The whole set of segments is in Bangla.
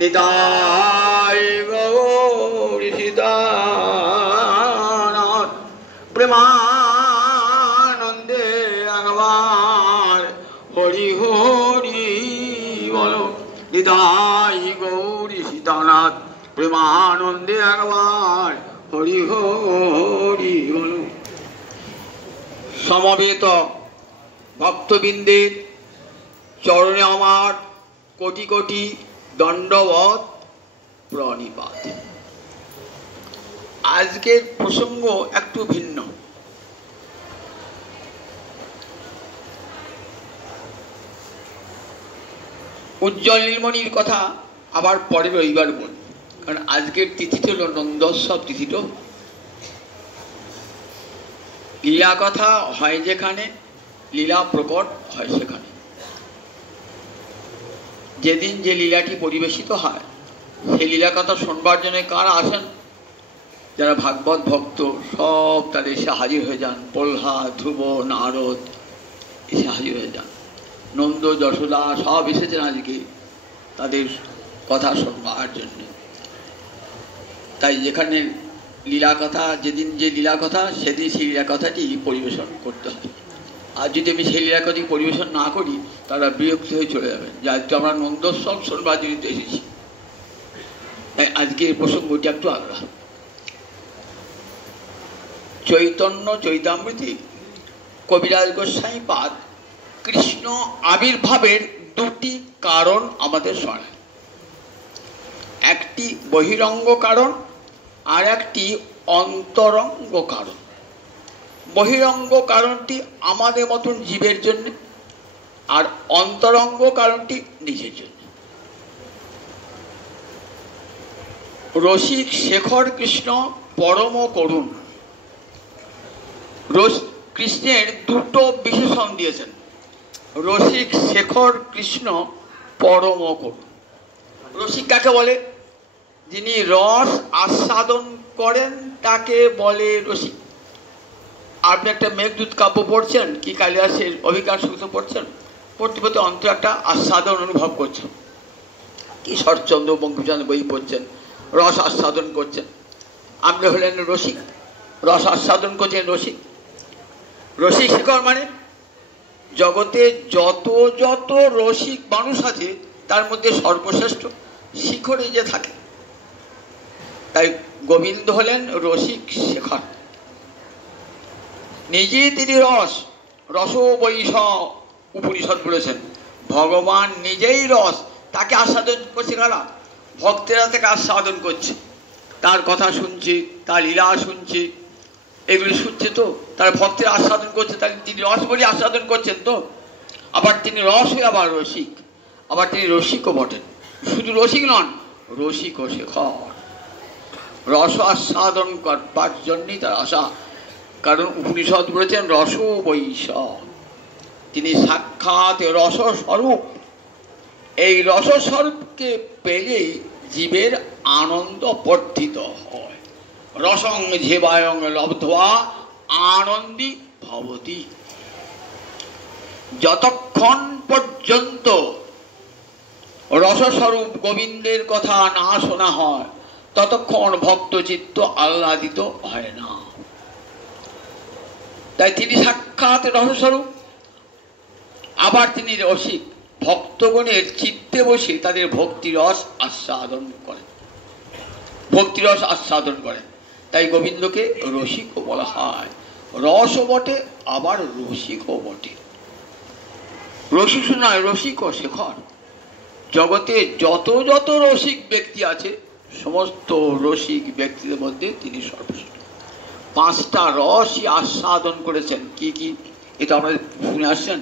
নিতাই গৌর সীতানাথ প্রেমানন্দে একবার হরি হরি বলো। নিতাই গৌর সীতানাথ প্রেমানন্দে একবার হরি হরি বলো। সমবেত ভক্তবৃন্দের চরণে আমার কোটি কোটি দণ্ডবত প্রণিপাত। আজকের প্রসঙ্গ একটু ভিন্ন। উজ্জ্বল নীলমণির কথা আবার পরে রবিবার বল, কারণ আজকের তিথিটা হল নন্দোৎসব তিথিটা। লীলা কথা হয় যেখানে, লীলা প্রকট হয় সেখানে। যেদিন যে লীলাটি পরিবেশিত হয় সেই লীলা কথা শোনবার জন্য কারা আসেন? যারা ভাগবত ভক্ত সব তারা এসে হাজির হয়ে যান। প্রহ্লাদ, ধ্রুব, নারদ এসে হাজির হয়ে যান। নন্দ, যশোদা সব এসেছেন আজকে তাদের কথা শোনবার জন্য। তাই যেখানে লীলা কথা, যেদিন যে লীলা কথা সেদিন সেই লীলা কথাটি পরিবেশন করতে হবে। আর যদি আমি সেই লীলা কথাটি পরিবেশন না করি তারা বিরক্ত হয়ে চলে যাবেন, যে আজকে আমরা নন্দোৎসব শোনবার জন্য এসেছি। তাই আজকের প্রসঙ্গটি একটু আলাদা। চৈতন্য চৈতামৃতে কবিরাজ গোস্বামী পাদ কৃষ্ণ আবির্ভাবের দুটি কারণ আমাদের শোনায়। একটি বহিরঙ্গ কারণ আর একটি অন্তরঙ্গ কারণ। বহিরঙ্গ কারণটি আমাদের মতন জীবের জন্য, আর অন্তরঙ্গ কারণটি নিজের জন্য। রসিক শেখর কৃষ্ণ পরম করুণ। কৃষ্ণের দুটো বিশেষণ দিয়েছেন, রসিক শেখর কৃষ্ণ পরম করুণ। রসিক কাকে বলে? যিনি রস আস্বাদন করেন তাকে বলে রসিক। আপনি একটা মেঘদূত কাব্য পড়ছেন কি কালিদাসের অভিজ্ঞান সূত্র পড়ছেন, পড়তে পড়তে অন্তর একটা আস্বাদন অনুভব করছেন। কি শরৎচন্দ্র বঙ্কিমচন্দ্র বই পড়ছেন, রস আস্বাদন করছেন, আপনি হলেন রসিক। রস আস্বাদন করছেন রসিক। রসিক শেখর মানে জগতে যত যত রসিক মানুষ আছে তার মধ্যে সর্বশ্রেষ্ঠ শিখরে যে থাকে। তাই গোবিন্দ হলেন রসিক শেখর। নিজেই তিনি রস, রস বৈষ উপনিষদ বলেছেন। ভগবান নিজেই রস, তাকে আস্বাদন করছে কারা? ভক্তেরা তাকে আস্বাদন করছে, তার কথা শুনছে, তার লীলা শুনছে, এগুলি শুনছে। তো তার ভক্তের আস্বাদন করছে, তাহলে তিনি রস বলে আস্বাদন করছেন। তো আবার তিনি রস হয়ে আবার রসিক, আবার তিনি রসিকও বটেন। শুধু রসিক নন, রসিক ও শেখর। রস আস্বাদন করবার জন্যই তার আশা, কারণ উপনিষদ বলেছেন রস বৈষ, তিনি সাক্ষাৎ রসস্বরূপ। এই রসস্বরূপকে পেলেই জীবের আনন্দ বর্ধিত হয়। রসং ঝেবায়ং লব্ধ্বা আনন্দী ভবতি। যতক্ষণ পর্যন্ত রসস্বরূপ গোবিন্দের কথা না শোনা হয় ততক্ষণ ভক্ত চিত্ত আহ্লাদিত হয় না। তাই তিনি সাক্ষাৎ রসস্বরূপ, আবার তিনি রসিক। ভক্তগণের চিত্তে বসে তাদের ভক্তিরস আস্বাদন করেন, ভক্তিরস আস্বাদন করেন। তাই গোবিন্দকে রসিকও বলা হয়। রসও বটে আবার রসিকও বটে। রসিক নয়, রসিক ও শেখর। জগতে যত যত রসিক ব্যক্তি আছে সমস্ত রসিক ব্যক্তিদের মধ্যে তিনি সর্বশ্রেষ্ঠ। পাঁচটা রসই আস্বাদন করেছেন। কি কি? এটা আমরা শুনে আসছেন।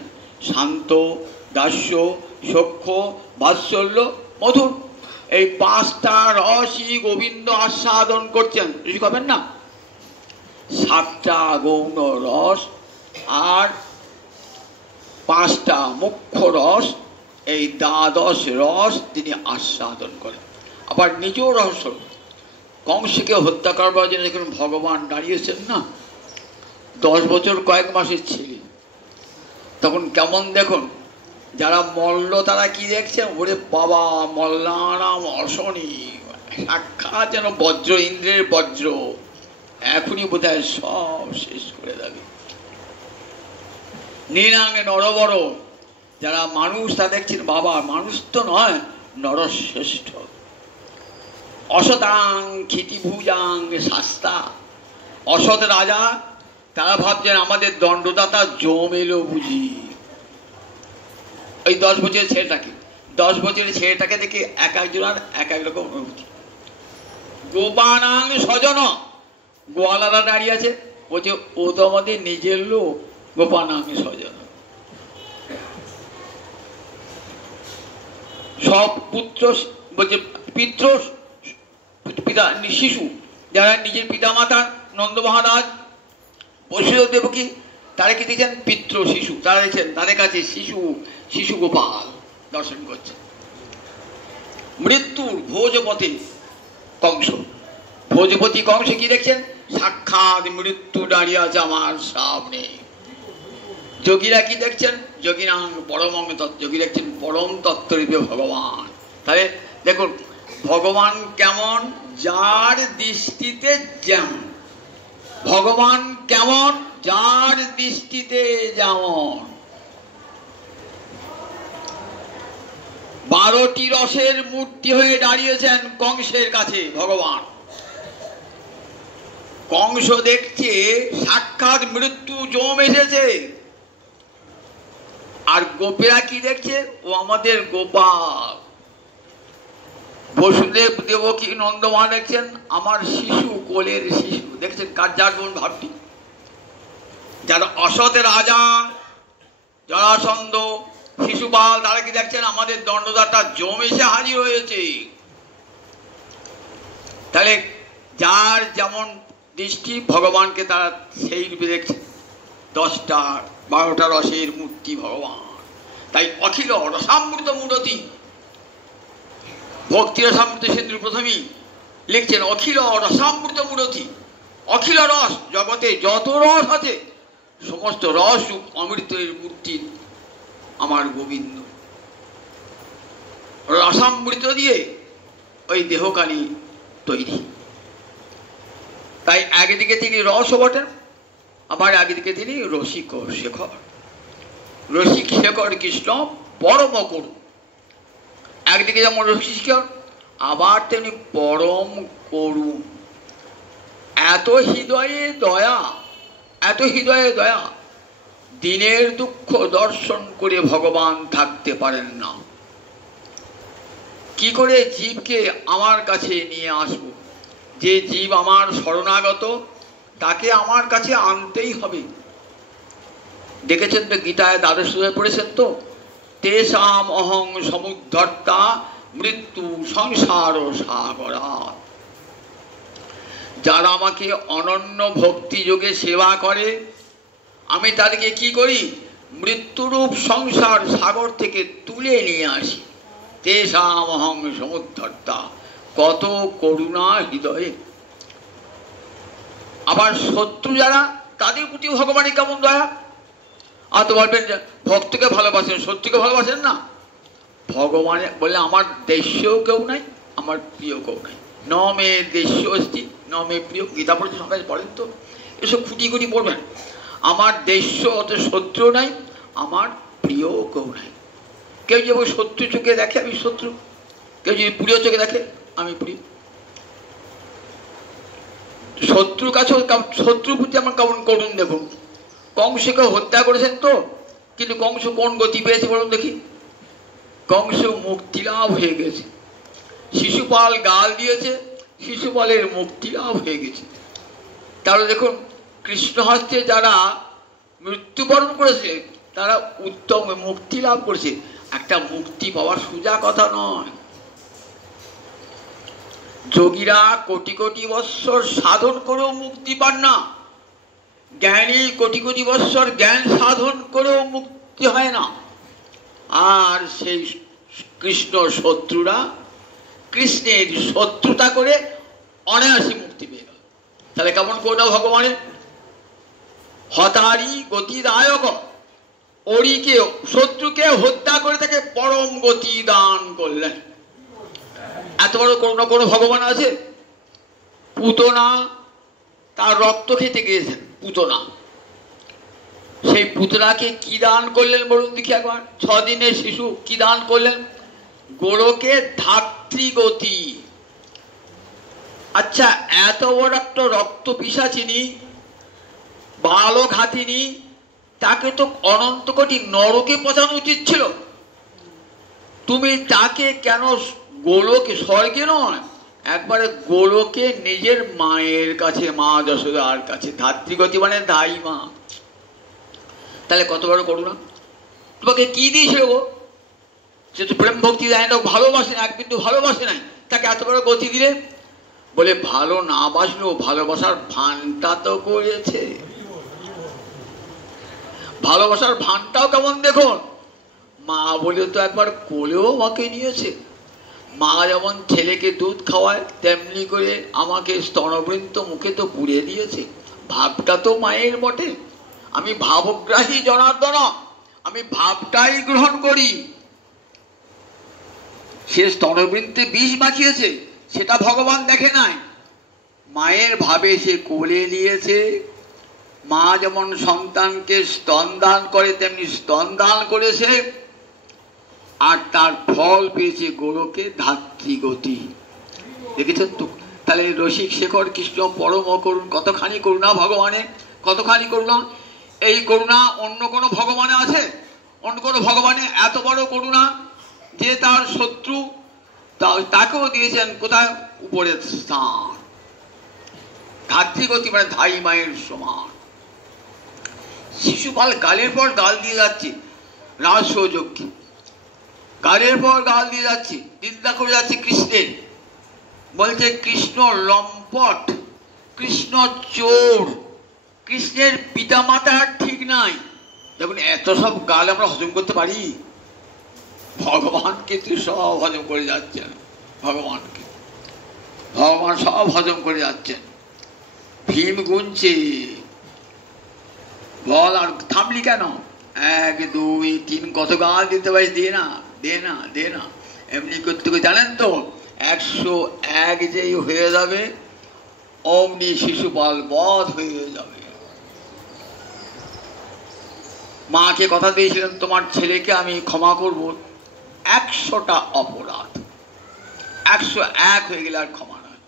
শান্ত, দাস্য, সখ্য, বাৎসল্য, মধুর। এই পাঁচটা রসই গোবিন্দ আস্বাদন করছেন। রসিক হবেন না? সাতটা গৌণ রস আর পাঁচটা মুখ্য রস, এই দ্বাদশ রস তিনি আস্বাদন করেন। আবার নিজেও রহস্য। কংসকে হত্যা করবার জন্য যখন ভগবান দাঁড়িয়েছেন না, 10 বছর কয়েক মাসের ছেলে, তখন কেমন দেখুন যারা মল্ল তারা কি দেখছেন, ওরে বাবা মল্লারাম অশনি, সাক্ষাৎ যেন বজ্র, ইন্দ্রের বজ্র, এখনই বোধ হয় সব শেষ করে দেবে। নৃণাঙ্গে নরবর, যারা মানুষ তা দেখছেন বাবা মানুষ তো নয়, নরশ্রেষ্ঠ। অসতাং ক্ষিতিভুজাং শাস্তা, অসৎ রাজা তারা ভাবছেন আমাদের দণ্ডদাতা জম এলো বুঝি। ওই 10 বছরের ছেলেটাকে, 10 বছরের ছেলেটাকে দেখে এক একজনের এক এক রকম অনুভূতি। গোপানাং স্বজন, গোয়ালারা দাঁড়িয়ে আছে, বলছে ও তো আমাদের নিজের লোক। গোপানাং স্বজন, সব পুত্র বলছে পিতৃ পিতা শিশু, যারা নিজের পিতা মাতা নন্দ মহারাজ বসুদেব দেবকী, তারা কি দেখছেন পিতৃ শিশু, তারা দেখছেন তাদের কাছে শিশু শিশু গোপাল দর্শন করছে। মৃত্যুর ভোজপতি কংস, ভোজপতি কংস কি দেখছেন, সাক্ষাৎ মৃত্যু দাঁড়িয়ে আছে আমার সামনে। যোগীরা কি দেখছেন, যোগিনাং পরমং তত্ত্ব, যোগী দেখছেন পরম তত্ত্বরূপে ভগবান। তাহলে দেখুন ভগবান কেমন, যার দৃষ্টিতে যেমন। ভগবান কেমন, যার দৃষ্টিতে যেমন। 12টি রসের মূর্তি হয়ে দাঁড়িয়েছেন কংসের কাছে ভগবান। কংস দেখছে সাক্ষাৎ মৃত্যু জম এসেছে, আর গোপেরা কি দেখছে, ও আমাদের গোপাল। বসুদেব দেবকী নন্দমা দেখছেন আমার শিশু, কোলের শিশু। দেখছেন কার যার কোন ভাবটি। যারা অসৎ রাজা জরাসন্ধ শিশুপাল, তারা কি দেখছেন আমাদের দণ্ডদাতা জম এসে হাজির হয়েছে। তাহলে যার যেমন দৃষ্টি, ভগবানকে তারা সেই রূপে দেখছে। 10টা 12টা রসের মূর্তি ভগবান। তাই অখিল রসামৃত মূরতি, ভক্তি রসামৃত সিন্ধু প্রথমেই লিখছেন অখিল রসামৃত মূরতি। অখিল রস, জগতে যত রস আছে সমস্ত রস অমৃতের মূর্তি আমার গোবিন্দ। রসামৃত দিয়ে ওই দেহকালী তৈরি। তাই একদিকে তিনি রসও বটেন, আবার একদিকে তিনি রসিক শেখর। রসিক শেখর কৃষ্ণ পরম করু, একদিকে যেমন রসিক শেখর, আবার তেমনি পরম করু। এত হৃদয়ে দয়া, এত হৃদয়ে দয়া, দিনের দুঃখ দর্শন করে ভগবান থাকতে পারেন না। কি করে জীবকে আমার কাছে নিয়ে আসব? যে জীব আমার শরণাগত, তাকে আমার কাছে আনতেই হবে। দেখেছেন তো গীতায় দ্বাদশ অধ্যায়ে পড়েছেন তো, তেষাম অহং সমুদ্ধর্তা মৃত্যু সংসার সাগরা। যারা আমাকে অনন্য ভক্তি যোগে সেবা করে, আমি তাদেরকে কি করি, মৃত্যুরূপ সংসার সাগর থেকে তুলে নিয়ে আসি। তেষাম অহং সমুদ্ধর্তা, কত করুণা হৃদয়ে। আবার শত্রু যারা, তাদের প্রতি ভগবানের কেমন দয়া। আর তো বলবেন যে ভক্তকে ভালোবাসেন, শত্রুকে ভালোবাসেন না। ভগবান বলে আমার দেশীয় কেউ নাই, আমার প্রিয় কেউ নাই। ন মে দেশীয় অস্তি ন মে প্রিয়। গীতা পড়েছে সবাই পড়েন তো, এসব খুঁটি খুঁটি পড়বেন। আমার দেশ্য অত শত্রু নাই, আমার প্রিয় কেউ নাই। কেউ যদি শত্রু চোখে দেখে আমি শত্রু, কেউ যদি প্রিয় চোখে দেখে আমি প্রিয়। শত্রুর কাছেও শত্রুর প্রতি আমার কেমন করুন দেখুন। কংসকে হত্যা করেছেন তো, কিন্তু কংস কোন গতি পেয়েছে বলুন দেখি। কংস মুক্তি লাভ হয়ে গেছে। শিশুপাল গাল দিয়েছে, শিশুপালের মুক্তি লাভ হয়ে গেছে। তাহলে দেখুন কৃষ্ণ হস্তে যারা মৃত্যুবরণ করেছে তারা উত্তম মুক্তি লাভ করেছে। একটা মুক্তি পাওয়ার সোজা কথা নয়। যোগীরা কোটি কোটি বৎসর সাধন করেও মুক্তি পান না, জ্ঞানী কোটি কোটি বৎসর জ্ঞান সাধন করেও মুক্তি হয় না। আর সেই কৃষ্ণ শত্রুরা কৃষ্ণের শত্রুতা করে অনায়াসে মুক্তি পেয়ে গেল। তাহলে কেমন করুণা ভগবানের। হতারি গতিদায়ক, ওরিকে শত্রুকে হত্যা করে তাকে পরম গতি দান করলেন। এত বড় করুণা কোনো ভগবান আছে? পুতনা তার রক্ত খেতে গিয়েছেন, পুতনা, সেই পুতনাকে কি দান করলেন বলুন দেখি একবার? 6 দিনের শিশু কি দান করলেন? গোলকে ধাত্রীগতি। আচ্ছা, এত বড় একটা রক্ত পিশাচিনী, বালক হাতিনী, তাকে তো অনন্ত কোটি নরকে পচানো উচিত ছিল। তুমি তাকে কেন গোলকে, স্বর্গে নয়, একবারে গোলকে নিজের মায়ের কাছে, মা যশোদার কাছে, ধাত্রীগতি মানে দাই মা। তাহলে কত বড় করুণা! তোমাকে কি দিয়েছিল গো? সে তো প্রেম ভক্তি দেয় না, ভালোবাসে না, এক বিন্দু ভালোবাসে নাই, তাকে এত বড় গতি দিলে? বলে ভালো না বাসলেও ভালোবাসার ভানটা তো করেছে। ভালোবাসার ভানটাও কেমন দেখুন। মা বলে তো একবার কোলেও আমাকে নিয়েছে। মা যেমন ছেলেকে দুধ খাওয়ায় তেমনি করে আমাকে স্তনবৃন্ত মুখে তো পুড়ে দিয়েছে। ভাবটা তো মায়ের বটে। আমি ভাবগ্রাহী জনার্দন, আমি ভাবটাই গ্রহণ করি। সে স্তনবৃন্তে বিষ মাখিয়েছে, সেটা ভগবান দেখে নাই, মায়ের ভাবে সে কোলে নিয়েছে। মা যেমন সন্তানকে স্তন দান করে তেমনি স্তন দান করেছে, আর তার ফল পেয়েছে গোলকে ধাত্রীগতি। দেখেছেন তো? তাহলে রসিক শেখর কৃষ্ণ পরম করুণ, কতখানি করুণা ভগবানের, কতখানি করুণা! এই করুণা অন্য কোনো ভগবানে আছে? অন্য কোনো ভগবানে এত বড় করুণা যে তার শত্রু তাকেও দিয়েছেন কোথায়? উপরের স্থান। ধাত্রীগতি মানে ধাই মায়ের সমান। শিশুপাল গালের পর গাল দিয়ে যাচ্ছে, রাজসৌযোগ্যী গালের পর গাল দিয়ে যাচ্ছে, নিন্দা করে যাচ্ছে কৃষ্ণের। বলছে কৃষ্ণ লম্পট, কৃষ্ণ চোর, কৃষ্ণের পিতামাতা ঠিক নাই। দেখুন, এত সব গাল আমরা হজম করতে পারি? ভগবান কিন্তু সব হজম করে যাচ্ছেন। ভগবান সব হজম করে যাচ্ছেন। ভীম গুনছে, বল আর থামলি কেন? 1 2 3 কত গাল দিতে পারিস? দে না, দে না, দে না। এমনি করতে জানেন তো 101 যেই হয়ে যাবে অমনি শিশুপাল বধ হয়ে যাবে। মাকে কথা দিয়েছিলেন তোমার ছেলেকে আমি ক্ষমা করব 100টা অপরাধ, 101 হয়ে গেলে আর ক্ষমা নয়।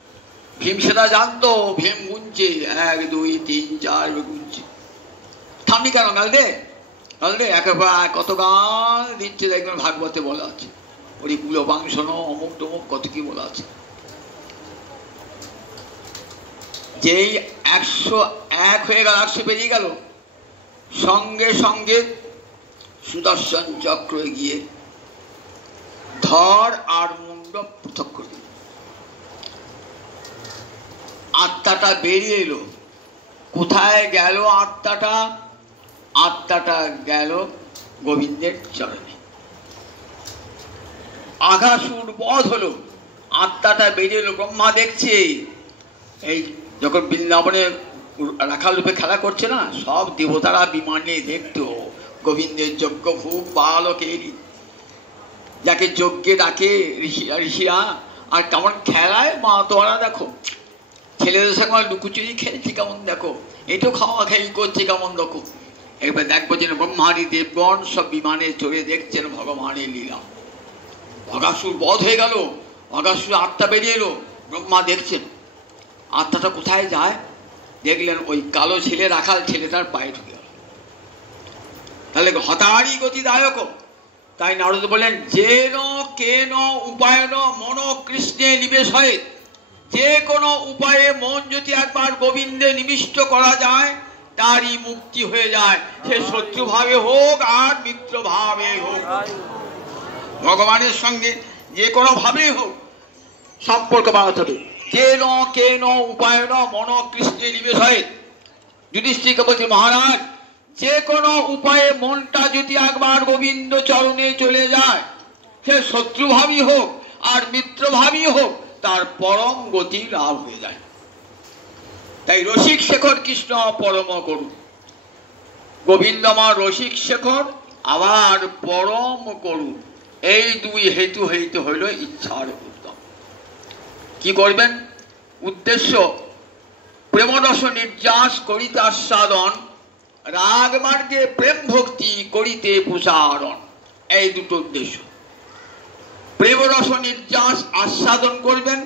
ভীম সেটা জানতো। ভীম গুনছে 1 2 3 4 গুনছে। থামনি কেন? গাল দে, গাল দে। একেবারে কত গাল দিচ্ছে দেখবেন, ভাগবতে বলা আছে। ওই কুলবাংশন অমুক টমুক কত কি বলা আছে। যেই 101 হয়ে গেল, 100 পেরিয়ে গেল, সঙ্গে সঙ্গে সুদর্শন চক্র গিয়ে ধর আর মুন্ড পৃথক করে দিল। আত্মাটা বেরিয়ে এলো। কোথায় গেল আত্মাটা? আত্মাটা গেল গোবিন্দের চরণে। আঘাসুর বধ হলো, আত্মাটা বেরিয়ে এলো। ব্রহ্মা দেখছে, এই যখন বৃন্দাবনে রাখাল রূপে খেলা করছে না, সব দেবতারা বিমানে দেখতো গোবিন্দের যজ্ঞ খুব বালকেরই, যাকে যজ্ঞে ডাকে ঋষিরা। আর কেমন খেলায় মা তোরা দেখো, ছেলেদের সঙ্গে লুকুচুরি খেলছে কেমন দেখো, এটাও খাওয়া খেলি করছে কেমন দেখো। এবার দেখবো যে ব্রহ্মারি দেবগণ সব বিমানে চড়ে দেখছেন ভগবানের লীলা। অগাসুর বধ হয়ে গেল, অগাসুর আত্মা বেরিয়ে এলো। ব্রহ্মা দেখছেন আত্মাটা কোথায় যায়, দেখলেন ওই কালো ছেলে, রাখাল ছেলেটার পায়ে ঢুকে গেল। তাহলে হতারি গতিদায়ক। তাই নারদ বলেন যেন কেন উপায়ন মন কৃষ্ণে নিবেশ হয়। যে কোনো উপায়ে মন যদি একবার গোবিন্দে নিবিষ্ট করা যায়, তারই মুক্তি হয়ে যায়। সে শত্রু ভাবে হোক আর মিত্র ভাবে হোক, ভগবানের সঙ্গে যে কোনো ভাবেই হোক সম্পর্ক বাড়াতে হবে। যেন কেন উপায়ন মন কৃষ্ণে নিবেশ হয়। যুধিষ্ঠিরকে বলছে মহারাজ, যে কোনো উপায়ে মনটা যদি একবার গোবিন্দ চরণে চলে যায়, সে শত্রুভাবী হোক আর মিত্রভাবী হোক, তার পরম গতি লাভ হয়ে যায়। তাই রসিক শেখর কৃষ্ণ পরম করুন। গোবিন্দ মা রসিক শেখর, আবার পরম করুণ, এই দুই হেতু হইতে হইল ইচ্ছার উদ্যম। কি করবেন? উদ্দেশ্য প্রেমরস নির্যাস করিতে আস্বাদন, রাগ মার্গে প্রেম ভক্তি করিতে প্রসারণ। এই দুটো উদ্দেশ্য। প্রেমরস নির্যাস আস্বাদন করবেন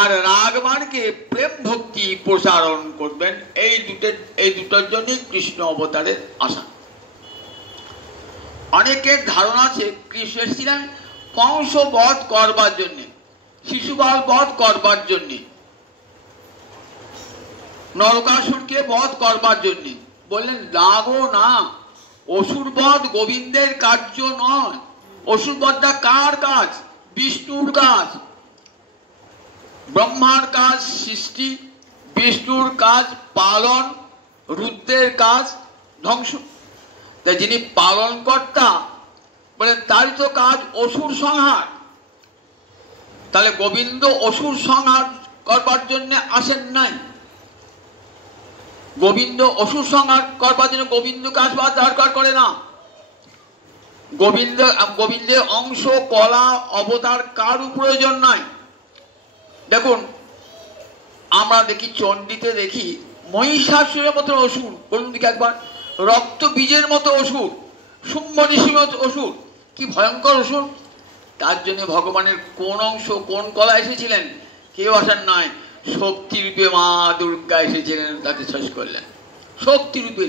আর রাগ মার্গে প্রেম ভক্তি প্রসারণ করবেন। এই দুটোর জন্যই কৃষ্ণ অবতারের আসা। অনেকের ধারণা আছে কৃষ্ণ এসেছিলেন কংস বধ করবার জন্য, শিশুপাল বধ করবার জন্য, নরকাসুরকে বধ করবার জন্য। বললেন লাগো না, অসুর বধ গোবিন্দের কার্য নয়। অসুর বধটা কার কাজ? বিষ্ণুর কাজ। ব্রহ্মার কাজ সৃষ্টি, বিষ্ণুর কাজ পালন, রুদ্রের কাজ ধ্বংস। তাই যিনি পালন কর্তা বলেন তারই তো কাজ অসুর সংহার। তাহলে গোবিন্দ অসুর সংহার করবার জন্য আসেন নাই। গোবিন্দ অসুর সংহার করবার জন্য গোবিন্দকে আসবার দরকার করে না। গোবিন্দের অংশ কলা অবতার কারও প্রয়োজন নাই। দেখুন আমরা দেখি চণ্ডীতে দেখি মহিষাসুরের মতো অসুর, বলুন দেখি একবার, রক্ত বীজের মতো অসুর, শুম্ভ ঋষির মতো অসুর, কি ভয়ঙ্কর অসুর। তার জন্য ভগবানের কোন অংশ কোন কলা এসেছিলেন কেউ আসেন নাই। শক্তি রূপে মা দুর্গা এসেছিলেন, তাকে শেষ করলেন শক্তি রূপে।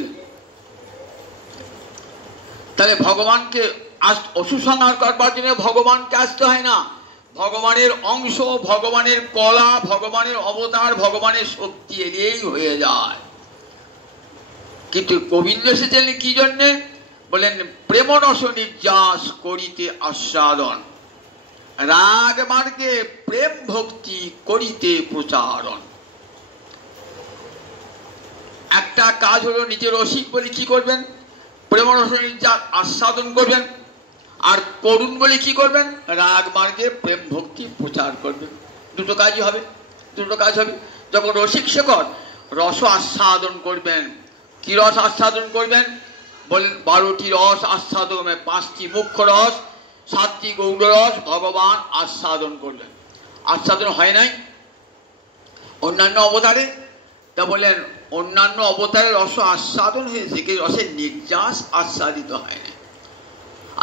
তাহলে ভগবানকে অসুর সংহার করবার জন্য ভগবানকে আসতে হয় না। ভগবানের অংশ, ভগবানের কলা, ভগবানের অবতার, ভগবানের শক্তি এলেই হয়ে যায়। কিন্তু গোবিন্দ এসেছিলেন কি জন্যে? বলেন প্রেমরস নির্যাস করিতে আস্বাদন, রাগ মার্গে প্রেম ভক্তি করিতে প্রচারণ। একটা কাজ হলো নিজের রসিক বলে কি করবেন? প্রেমরস নির্যাস আস্বাদন করবেন। আর করুণ বলে কি করবেন? রাগ মার্গে প্রেম ভক্তি প্রচার করবেন। দুটো কাজই হবে, দুটো কাজ হবে। যখন রসিক শেখর রস আস্বাদন করবেন। কি রস আস্বাদন করবেন? বলেন 12টি রস আস্বাদন, 5টি মুখ্য রস, 7টি গৌর রস ভগবান আস্বাদন করলেন। আস্বাদন হয় নাই অন্যান্য অবতারে? তা বললেন অন্যান্য অবতারের রস আস্বাদন হয়েছে, কিন্তু রসের নির্যাস আস্বাদিত হয় না।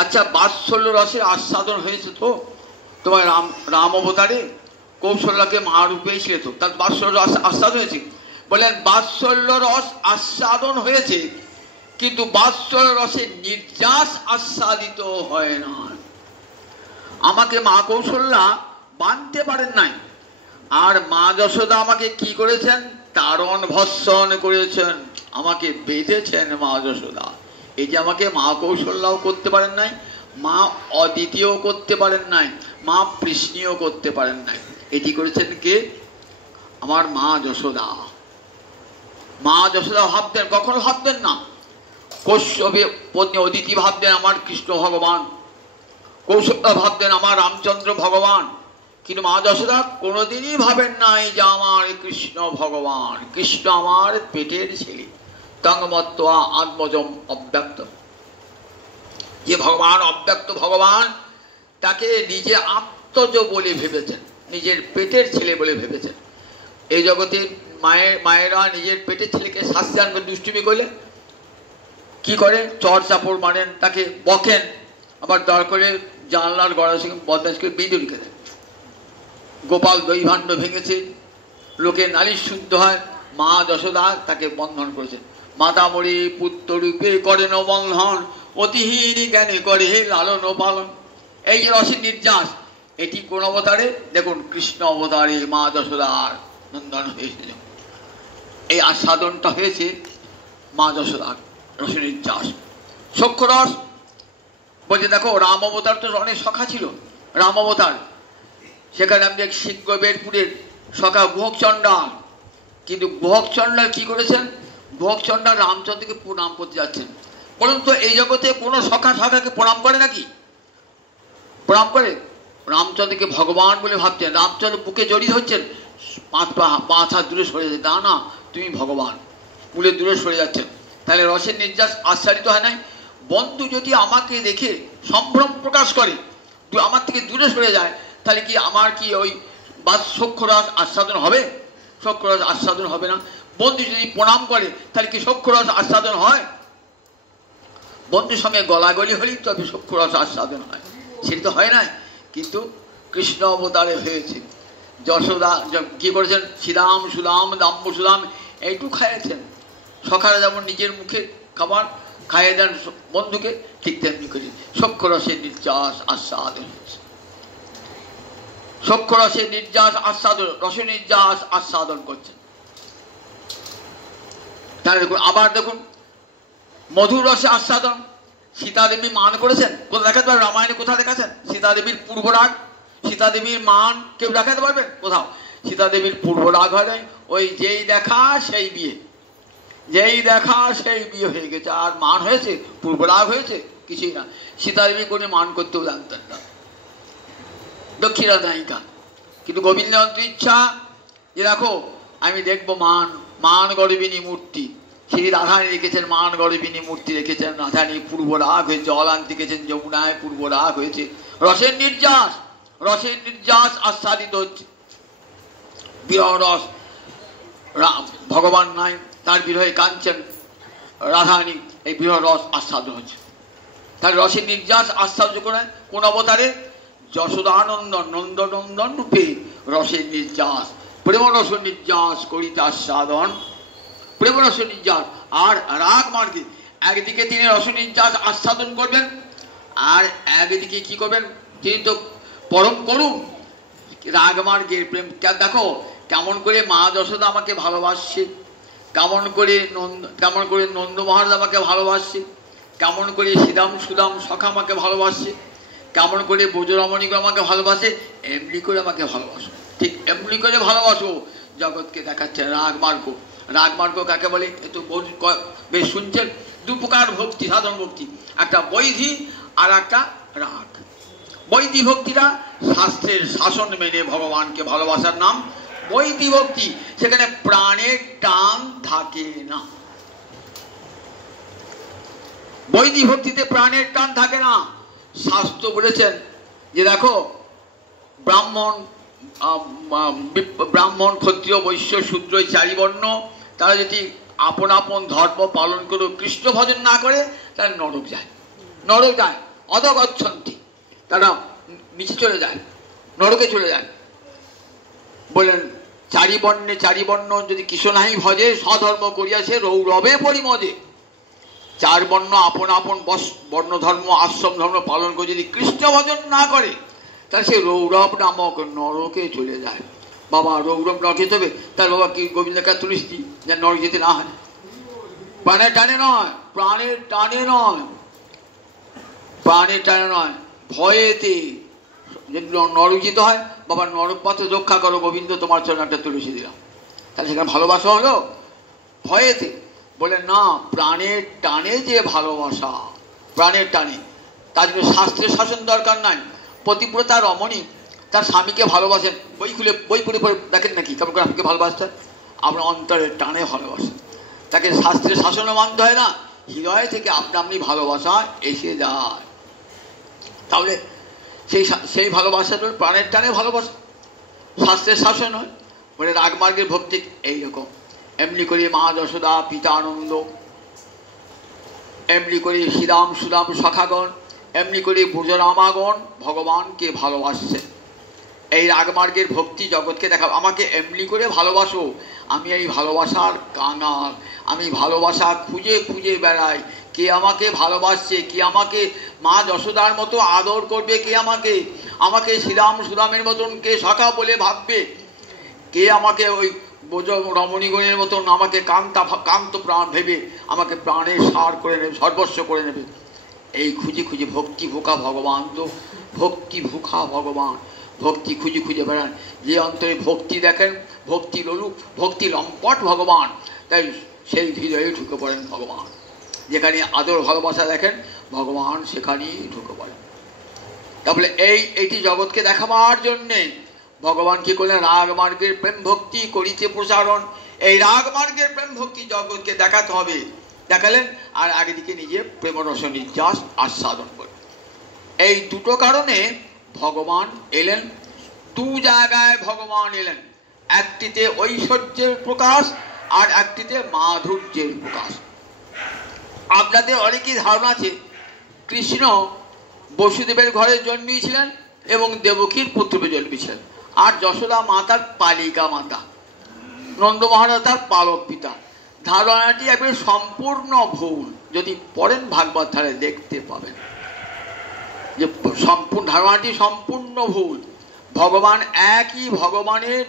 আচ্ছা বাৎসল্য রসের আস্বাদন হয়েছে তো তোমার রাম অবতারে? কৌশল্যাকে মা রূপে ছিল তো, তার বাৎসল্য রস আস্বাদন হয়েছে। বলেন বাৎসল্য রস আস্বাদন হয়েছে, কিন্তু বাৎসল্য রসের নির্যাস আস্বাদিত হয় না। আমাকে মা কৌশল্যা বানতে পারেন নাই, আর মা যশোদা আমাকে কি করেছেন? তারণ ভৎসন করেছেন, আমাকে বেঁধেছেন মা যশোদা। এই যে আমাকে মা কৌশল্যাও করতে পারেন নাই, মা অদ্বিতীয় করতে পারেন নাই, মা কৃষ্ণীয় করতে পারেন নাই। এটি করেছেন কে? আমার মা যশোদা। মা যশোদা ভাবতেন, কখনো ভাবতেন না কৌশবে পত্নী অদিতি ভাবতেন আমার কৃষ্ণ ভগবান, কৌশল্যা ভাবতেন আমার রামচন্দ্র ভগবান, কিন্তু মা যশোদা কোনোদিনই ভাবেন নাই যে আমার কৃষ্ণ ভগবান, কৃষ্ণ আমার পেটের ছেলে। তঙ্গমত্ত্বা আত্মজম অব্যক্ত, যে ভগবান অব্যক্ত ভগবান, তাকে নিজে আত্মজ বলে ভেবেছেন, নিজের পেটের ছেলে বলে ভেবেছেন। এই জগতে মায়েরা নিজের পেটের ছেলেকে শাস্তি আনবে দুষ্টুমি করলে কি করে? চর চাপড় মারেন, তাকে বকেন, আবার দরকারে জানলার গড়া থেকে বদমাশ করে বেঁধে রেখে দেন। গোপাল দৈভাণ্ড ভেঙেছে, লোকে নালিশ শুদ্ধ হয়, মা যশোদা তাকে বন্ধন করেছেন। মাতা মরি পুত্র রূপে করেন বন্ধন, অতিহীন জ্ঞানে করে লালন পালন। এই যে রসের নির্যাস, এটি কোন অবতারে? দেখুন কৃষ্ণ অবতারে মা যশোদার নন্দন হয়েছিল। এই আস্বাদনটা হয়েছে মা যশোদার রসের নির্যাস। সখ্যরস বলছে দেখো রাম অবতার তো অনেক সখা ছিল, রাম অবতার, সেখানে আমি সিংহবেরপুরের সখা গুহকচণ্ডাল। কিন্তু গুহকচণ্ডাল কি করেছেন? গুহকচণ্ডাল রামচন্দ্রকে প্রণাম করতে যাচ্ছেন। বলুন তো এই জগতে কোনো সখা সখাকে প্রণাম করে নাকি? প্রণাম করে? রামচন্দ্রকে ভগবান বলে ভাবছেন, রামচন্দ্র বুকে জড়িয়ে হচ্ছেন, 5 হাত দূরে সরে যাচ্ছে, না না তুমি ভগবান, কুলে দূরে সরে যাচ্ছেন। তাহলে রসের নির্যাস আস্বাদিত হয় নাই। বন্ধু যদি আমাকে দেখে সম্ভ্রম প্রকাশ করে, আমার থেকে দূরে সরে যায়, তাহলে কি আমার কি ওই সখ্যরস আস্বাদন হবে? সখ্যরস আস্বাদন হবে না। বন্ধু যদি প্রণাম করে, তাহলে কি সখ্যরস আস্বাদন হয়? বন্ধুর সঙ্গে গলাগলি হলেই তবে সখ্যরস আস্বাদন হয়, সেটা তো হয় না। কিন্তু কৃষ্ণ অবতারে হয়েছে। যশোদা কি করেছেন? শ্রীরাম সুদাম দাম্ব সুদাম এইটুকু খাইয়েছেন। সখারা যেমন নিজের মুখে খাবার খাইয়ে দেন বন্ধুকে, ঠিক তেমনি করি সখ্যরসের নির্যাস আস্বাদন হয়েছে। সখ্যরসের নির্যাস আস্বাদন, রস নির্যাস আস্বাদন করছেন। তাহলে দেখুন, আবার দেখুন মধুর রসে আস্বাদন সীতাদেবী মান করেছেন। কোথায় দেখাতে পারবেন? রামায়ণে কোথায় দেখাচ্ছেন? সীতাদেবীর পূর্বরাগ, সীতাদেবীর মান কেউ দেখাতে পারবেন কোথাও? সীতাদেবীর পূর্বরাগ হয় ওই যেই দেখা সেই বিয়ে, যেই দেখা সেই বিয়ে হয়ে গেছে। আর মান হয়েছে, পূর্বরাগ হয়েছে, কিছুই না। সীতাদেবী কোনো মান করতেও জানতেন না, দক্ষিণা নায়িকা। কিন্তু গোবিন্দ ইচ্ছা যে দেখো আমি দেখবো মান, মান গর্বিনী মূর্তি। শ্রী রাধানী রেখেছেন, মান গর্বিনী মূর্তি রেখেছেন। রাধানী পূর্বরাগ হয়ে জল আনতে গেছেন যমুনায়, পূর্বরাগ হয়েছে। রসের নির্যাস, রসের নির্যাস আস্বাদিত হচ্ছে। বিরহ রস ভগবান নাই, তার বিরহে কাঁদছেন রাধানী, এই বিরহ রস আস্বাদন হচ্ছে। তার রসের নির্যাস আস্বাদ্য করে কোন অবতারে? যশোদানন্দন নন্দনন্দন রূপে রসের নির্যাস, প্রেমরস নির্যাস করিতে আস্বাদন, প্রেমরস নির্যাস। আর রাগ মার্গে একদিকে তিনি রস নির্যাস আস্বাদন করবেন, আর একদিকে কি করবেন? তিনি তো পরম করুন। রাগ মার্গের প্রেম দেখো কেমন করে মা যশোদা আমাকে ভালোবাসছে, কেমন করে নন্দ মহারাজ আমাকে ভালোবাসছে, কেমন করে শ্রীরাম সুদাম সখা আমাকে ভালোবাসছে, কেমন করে ব্রজরমণীকে আমাকে ভালোবাসে, এমনি করে আমাকে ভালোবাসো, ঠিক এমনি করে ভালোবাসো। জগৎকে দেখাচ্ছে রাগ মার্গ। রাগ মার্গ কাকে বলে? এ তো বেশ শুনছেন। দু প্রকার ভক্তি, সাধারণ ভক্তি, একটা বৈধি আর একটা রাগ। বৈধি ভক্তিরা শাস্ত্রের শাসন মেনে ভগবানকে ভালোবাসার নাম বৈধি ভক্তি। সেখানে প্রাণের টান থাকে না। বৈধি ভক্তিতে প্রাণের টান থাকে না। শাস্ত্র বলেছেন যে দেখো ব্রাহ্মণ ক্ষত্রিয় বৈশ্য শূদ্র এই চারি বর্ণ তারা যদি আপন আপন ধর্ম পালন করে কৃষ্ণ ভজন না করে, তারা নরক যায়, নরক যায়, অধগচ্ছন্তি, তারা নিচে চলে যায়, নরকে চলে যায়। বলেন চারি বর্ণ যদি কৃষ্ণ নাহি ভজে, স্বধর্ম করিয়াছে রৌরবে পরিমজে। চার বর্ণ আপন আপন বর্ণ ধর্ম আশ্রম ধর্ম পালন করে যদি কৃষ্ণ ভজন না করে, তাহলে সে রৌরব নামক নরকে চলে যায়। বাবা রৌরব নরক যেতে হবে, তার বাবা কি গোবিন্দকে তুলিসটি যেন নরক যেতে না হয়? প্রাণের টানে নয়, প্রাণের টানে নয়, প্রাণের টানে নয়, ভয়েতে যদি নরক যেতে হয়, বাবা নরক পথে রক্ষা করো গোবিন্দ, তোমার জন্য একটা তুলসী দিলাম। তাহলে সেখানে ভালোবাসা হলো ভয়েতে। বলে না, প্রাণের টানে যে ভালোবাসা, প্রাণের টানে, তার জন্য শাস্ত্রের শাসন দরকার নাই। পতিব্রতা রমণী তার স্বামীকে ভালোবাসেন, বই পড়ে দেখেন নাকি কেমন করে স্বামীকে ভালোবাসতেন? আপনার অন্তরের টানে ভালোবাসেন, তাকে শাস্ত্রের শাসনও মানতে হয় না, হৃদয় থেকে আপনি ভালোবাসা এসে যায়। তাহলে সেই ভালোবাসাটা প্রাণের টানে ভালোবাসা, শাস্ত্রের শাসন হয়। বলে রাগমার্গের ভক্তি এইরকম। এমনি করে মা যশোদা পিতা আনন্দ, এমনি করে শ্রীরাম সুদাম সখাগণ, এমনি করে ব্রজরামাগণ ভগবানকে ভালোবাসছে। এই রাগমার্গের ভক্তি জগৎকে দেখাবো, আমাকে এমনি করে ভালোবাসো। আমি এই ভালোবাসার কাঙাল, আমি ভালোবাসা খুঁজে খুঁজে বেড়াই। কে আমাকে ভালোবাসছে, কে আমাকে মা যশোদার মতো আদর করবে, কে আমাকে শ্রীরাম সুদামের মতন কে সখা বলে ভাববে, কে আমাকে ওই ব্রজ রমণীগণের মতন আমাকে কান্ত প্রাণ ভেবে আমাকে প্রাণের সার করে নেবে, সর্বস্ব করে নেবে। এই খুঁজে খুঁজে ভক্তি ভুখা ভগবান, তো ভক্তি ভুখা ভগবান, ভক্তি খুঁজে খুঁজে বেড়ান। যে অন্তরে ভক্তি দেখেন, ভক্তি লোলুপ, ভক্তি লম্পট ভগবান, তাই সেই হৃদয়ে ঢুকে পড়েন ভগবান। যেখানে আদর ভালোবাসা দেখেন ভগবান, সেখানেই ঢুকে পড়েন। তাহলে এইটি জগৎকে দেখাবার জন্যে ভগবান কি করলেন? রাগমার্গের প্রেম ভক্তি করিতে প্রসারণ। এই রাগমার্গের প্রেম ভক্তি জগৎকে দেখাতে হবে। দেখালেন, আর একদিকে নিজে প্রেমরস নির্যাস আস্বাদন করলেন। এই দুটো কারণে ভগবান এলেন, দু জায়গায় ভগবান এলেন, একটিতে ঐশ্বর্যের প্রকাশ আর একটিতে মাধুর্যের প্রকাশ। আপনাদের অনেকেই ধারণা আছে কৃষ্ণ বসুদেবের ঘরে জন্মিয়েছিলেন এবং দেবকীর পুত্ররূপে জন্মিয়েছিলেন, আর যশোদা মাতার পালিকা মাতা, নন্দ মহারাজ তার পালক পিতা। ধারণাটি একবারে সম্পূর্ণ ভুল। যদি পড়েন ভাগবত ধারে দেখতে পাবেন যে ধারণাটি সম্পূর্ণ ভুল। ভগবান একই ভগবানের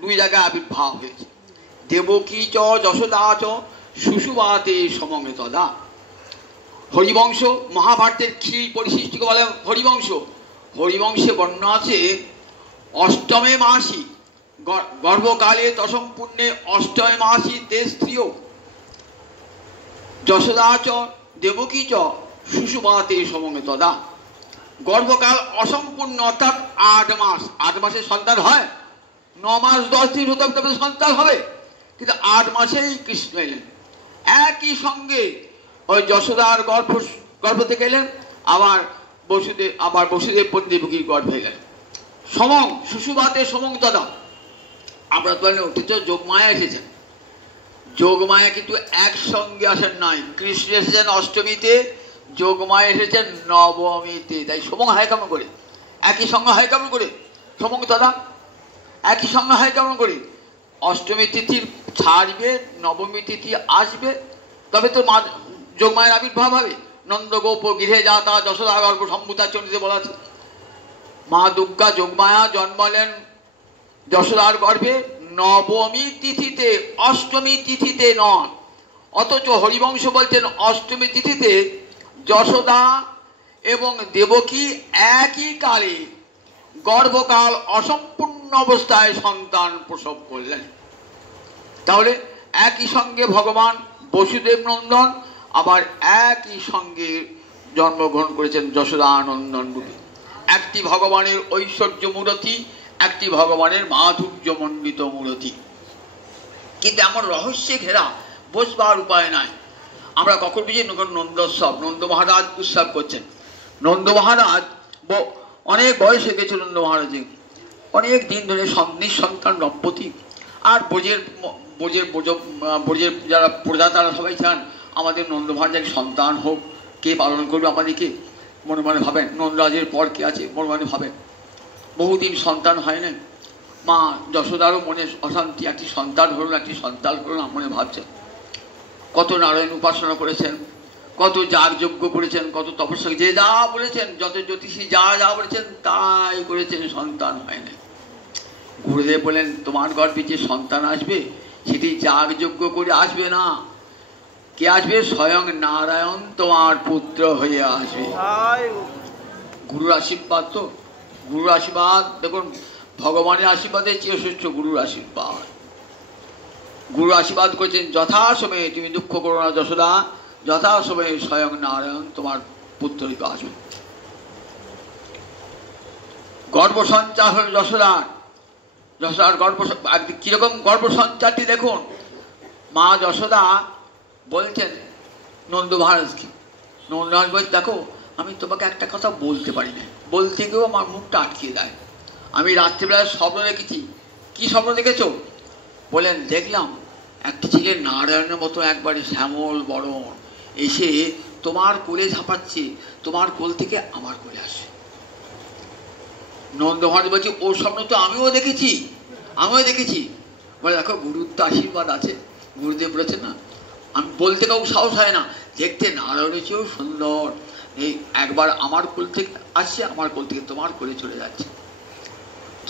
দুই জায়গায় আবির্ভাব হয়েছে। দেবকী চ যশোদা চ সুষুবাতে সমবেতদা। হরিবংশ, মহাভারতের ক্ষীর পরিশিষ্টকে বলে হরিবংশ। হরিবংশে বর্ণনা আছে অষ্টমে মাসি গর্ভকালে তসম্পূর্ণে অষ্টমে মাসি তে স্ত্রীয় যশোদা চ দেবকী চ সুষুবাতে সমবেতদা। গর্ভকাল অসম্পূর্ণ অর্থাৎ 8 মাস। 8 মাসে সন্তান হয়, 9 মাস 10 দিন হতে তবে সন্তান হবে, কিন্তু 8 মাসেই কৃষ্ণ এলেন। একই সঙ্গে ওই যশোদার গর্ভ থেকে এলেন, আবার বসুদেব দেবকীর গর্ভে এলেন। সমং সুষুবাতে সমং তদা। আমরা তো অতীত যোগমায়া এসেছেন, যোগমায়া কিন্তু একসঙ্গে আসেন নাই। কৃষ্ণ এসেছেন অষ্টমীতে, যোগমায়া এসেছেন নবমীতে। তাই সমং হয় কেমন করে? একই সঙ্গে হয় কেমন করে? সমং তদা একই সঙ্গে হয় কেমন করে? অষ্টমী তিথির ছাড়বে, নবমী তিথি আসবে, তবে তো মা যোগমায়ের আবির্ভাব হবে। নন্দগোপ গৃহে যাতা যশোদা গর্ভ সম্ভূতা চন্ডিতে বলা আছে। মা দুর্গা যোগমায়া জন্মালেন যশোদার গর্ভে নবমী তিথিতে, অষ্টমী তিথিতে নয়। অথচ হরিবংশ বলছেন অষ্টমী তিথিতে যশোদা এবং দেবকী একই কালে গর্ভকাল অসম্পূর্ণ অবস্থায় সন্তান প্রসব করলেন। তাহলে একই সঙ্গে ভগবান বসুদেব নন্দন আবার একই সঙ্গে জন্মগ্রহণ করেছেন যশোদা নন্দন রূপে। একটি ভগবানের ঐশ্বর্য মূরতি, একটি ভগবানের মাধুর্যমণ্ডিত মূরতি। কিন্তু এমন রহস্যে ঘেরা বসবার উপায় নাই। আমরা কখন বুঝি নন্দোৎসব, নন্দ মহারাজ উৎসব করছেন। নন্দ মহারাজ অনেক বয়স হয়ে গেছে, নন্দ মহারাজের অনেক দিন ধরে নিঃসন্তান দম্পতি। আর ব্রজের যারা প্রজা তারা সবাই চান আমাদের নন্দ মহারাজের সন্তান হোক, কে পালন করবে আমাদেরকে মনে মনে ভাবেন। নন্দরাজের পর কে আছে মনে মনে ভাবেন। বহুদিন সন্তান হয় না, মা যশোদারও মনে অশান্তি, একটি সন্তান হলো না, একটি সন্তান হলো না মনে ভাবছেন। কত নারায়ণ উপাসনা করেছেন, কত যাগযজ্ঞ করেছেন, কত তপস্যা, যে যা বলেছেন, যত জ্যোতিষী যা যা বলেছেন তাই করেছেন, সন্তান হয় না। গুরুদেব বলেন তোমার গর্ভে যে সন্তান আসবে সেটি যাগযজ্ঞ করে আসবে না। কে আসবে? স্বয়ং নারায়ণ তোমার পুত্র হয়ে আসবে। গুরুর আশীর্বাদ। তো গুরুর আশীর্বাদ দেখুন, ভগবানের আশীর্বাদের চেয়ে শ্রেষ্ঠ গুরুর আশীর্বাদ। গুরু আশীর্বাদ করেছেন যথাসময়ে তুমি দুঃখ করো না যশোদা, যথাসময়ে স্বয়ং নারায়ণ তোমার পুত্র রূপে আসবে। গর্ভ সঞ্চার হল যশোদার। যশোদার কিরকম গর্ভ সঞ্চারটি দেখুন। মা যশোদা বলছেন নন্দ মহারাজকে, নন্দ মহারাজ বলছে দেখো আমি তোমাকে একটা কথা বলতে পারি না, বলতে গিয়েও আমার মুখটা আটকে যায়। আমি রাত্রিবেলায় স্বপ্ন দেখেছি। কি স্বপ্ন দেখেছ? বলেন দেখলাম একটি ছেলে নারায়ণের মতো একবারে শ্যামল বরণ এসে তোমার কোলে ঝাঁপাচ্ছে, তোমার কোল থেকে আমার কোলে আসে। নন্দ মহারাজ বলছে ও স্বপ্ন তো আমিও দেখেছি। বলে দেখো গুরুর তো আশীর্বাদ আছে, গুরুদেব বলেছেন না, আমি বলতে কাউকে সাহস হয় না, দেখতে নারায়ণের চেয়েও সুন্দর, এই একবার আমার কোল থেকে আসছে, আমার কোল থেকে তোমার কোলে চলে যাচ্ছে।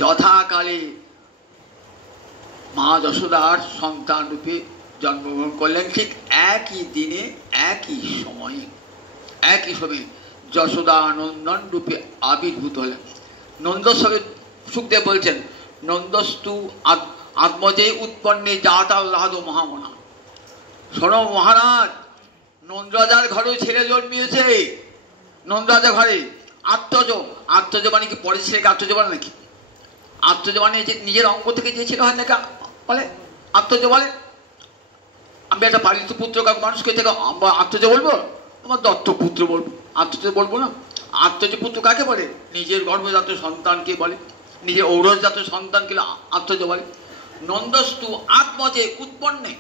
যথাকালে মা যশোদার সন্তান রূপে জন্মগ্রহণ করলেন। ঠিক একই দিনে একই সময়ে যশোদা নন্দন রূপে আবির্ভূত হলেন। নন্দস্বরে সুখদেব বলছেন নন্দস্তু আত্মজে উৎপন্নে জাতাল্লাদ মহামনা। শোনো মহারাজ, নন্দরাজার ঘরেও ছেলে জন্মিয়েছে। নন্দরাজার ঘরে আত্মজ মানে কি পরের ছেলেকে আত্মজ বলে নাকি? আত্মজ মানে নিজের অঙ্গ থেকে যে ছেলে হয় নাকি বলে আত্মজ বলে? আমি একটা পালিত পুত্র কাউকে মানুষকে থেকে আত্মজ বলবো? আমার দত্তপুত্র বলবো, আত্মজ বলবো না। আত্মজ পুত্র কাকে বলে? নিজের গর্ভজাত সন্তানকে বলে, নিজের ঔরসজাত সন্তানকে আত্মজ বলে। নন্দস্তু আত্মজে উৎপন্নে।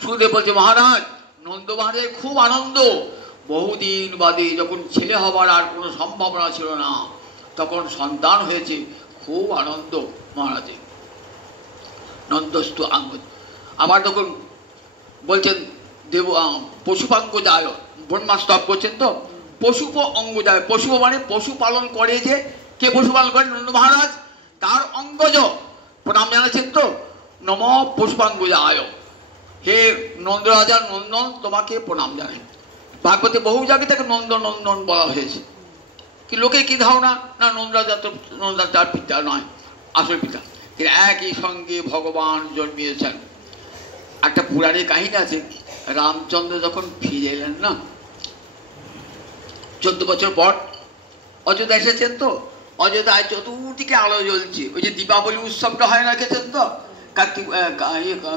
সুদেব বলছে মহারাজ, নন্দ মহারাজের খুব আনন্দ। বহুদিন বাদে যখন ছেলে হবার আর কোনো সম্ভাবনা ছিল না, তখন সন্তান হয়েছে, খুব আনন্দ মহারাজের। নন্দস্তু আঙ্গ। আবার তখন বলছেন দেব পশুপাঙ্গ যায়, ব্রহ্মা স্তব করছেন তো, পশুপ অঙ্গ যায়। পশু মানে পশু পালন করে, যে কে পশু পালন করে? নন্দ মহারাজ, তার অঙ্গজ প্রণাম জানাচ্ছেন তো, নম পশুপাঙ্গ যায়। হে নন্দ রাজা নন্দন, তোমাকে প্রণাম জানাই। ভাগবতে বহু জায়গায় তাকে নন্দ নন্দন বলা হয়েছে। কি লোকে কি ধারণা, না নন্দ রাজা তো নন্দ তার পিতা নয়, আসল পিতা। কিন্তু একই সঙ্গে ভগবান জন্মিয়েছেন। একটা পুরাণের কাহিনী আছে, রামচন্দ্র যখন ফিরে এলেন না 14 বছর পর, অযোধ্যা এসেছেন তো, অযোধ্যায় চতুর্দিকে আলো জ্বলছে। ওই যে দীপাবলি উৎসবটা হয় না, দেখেছেন তো, কার্তিক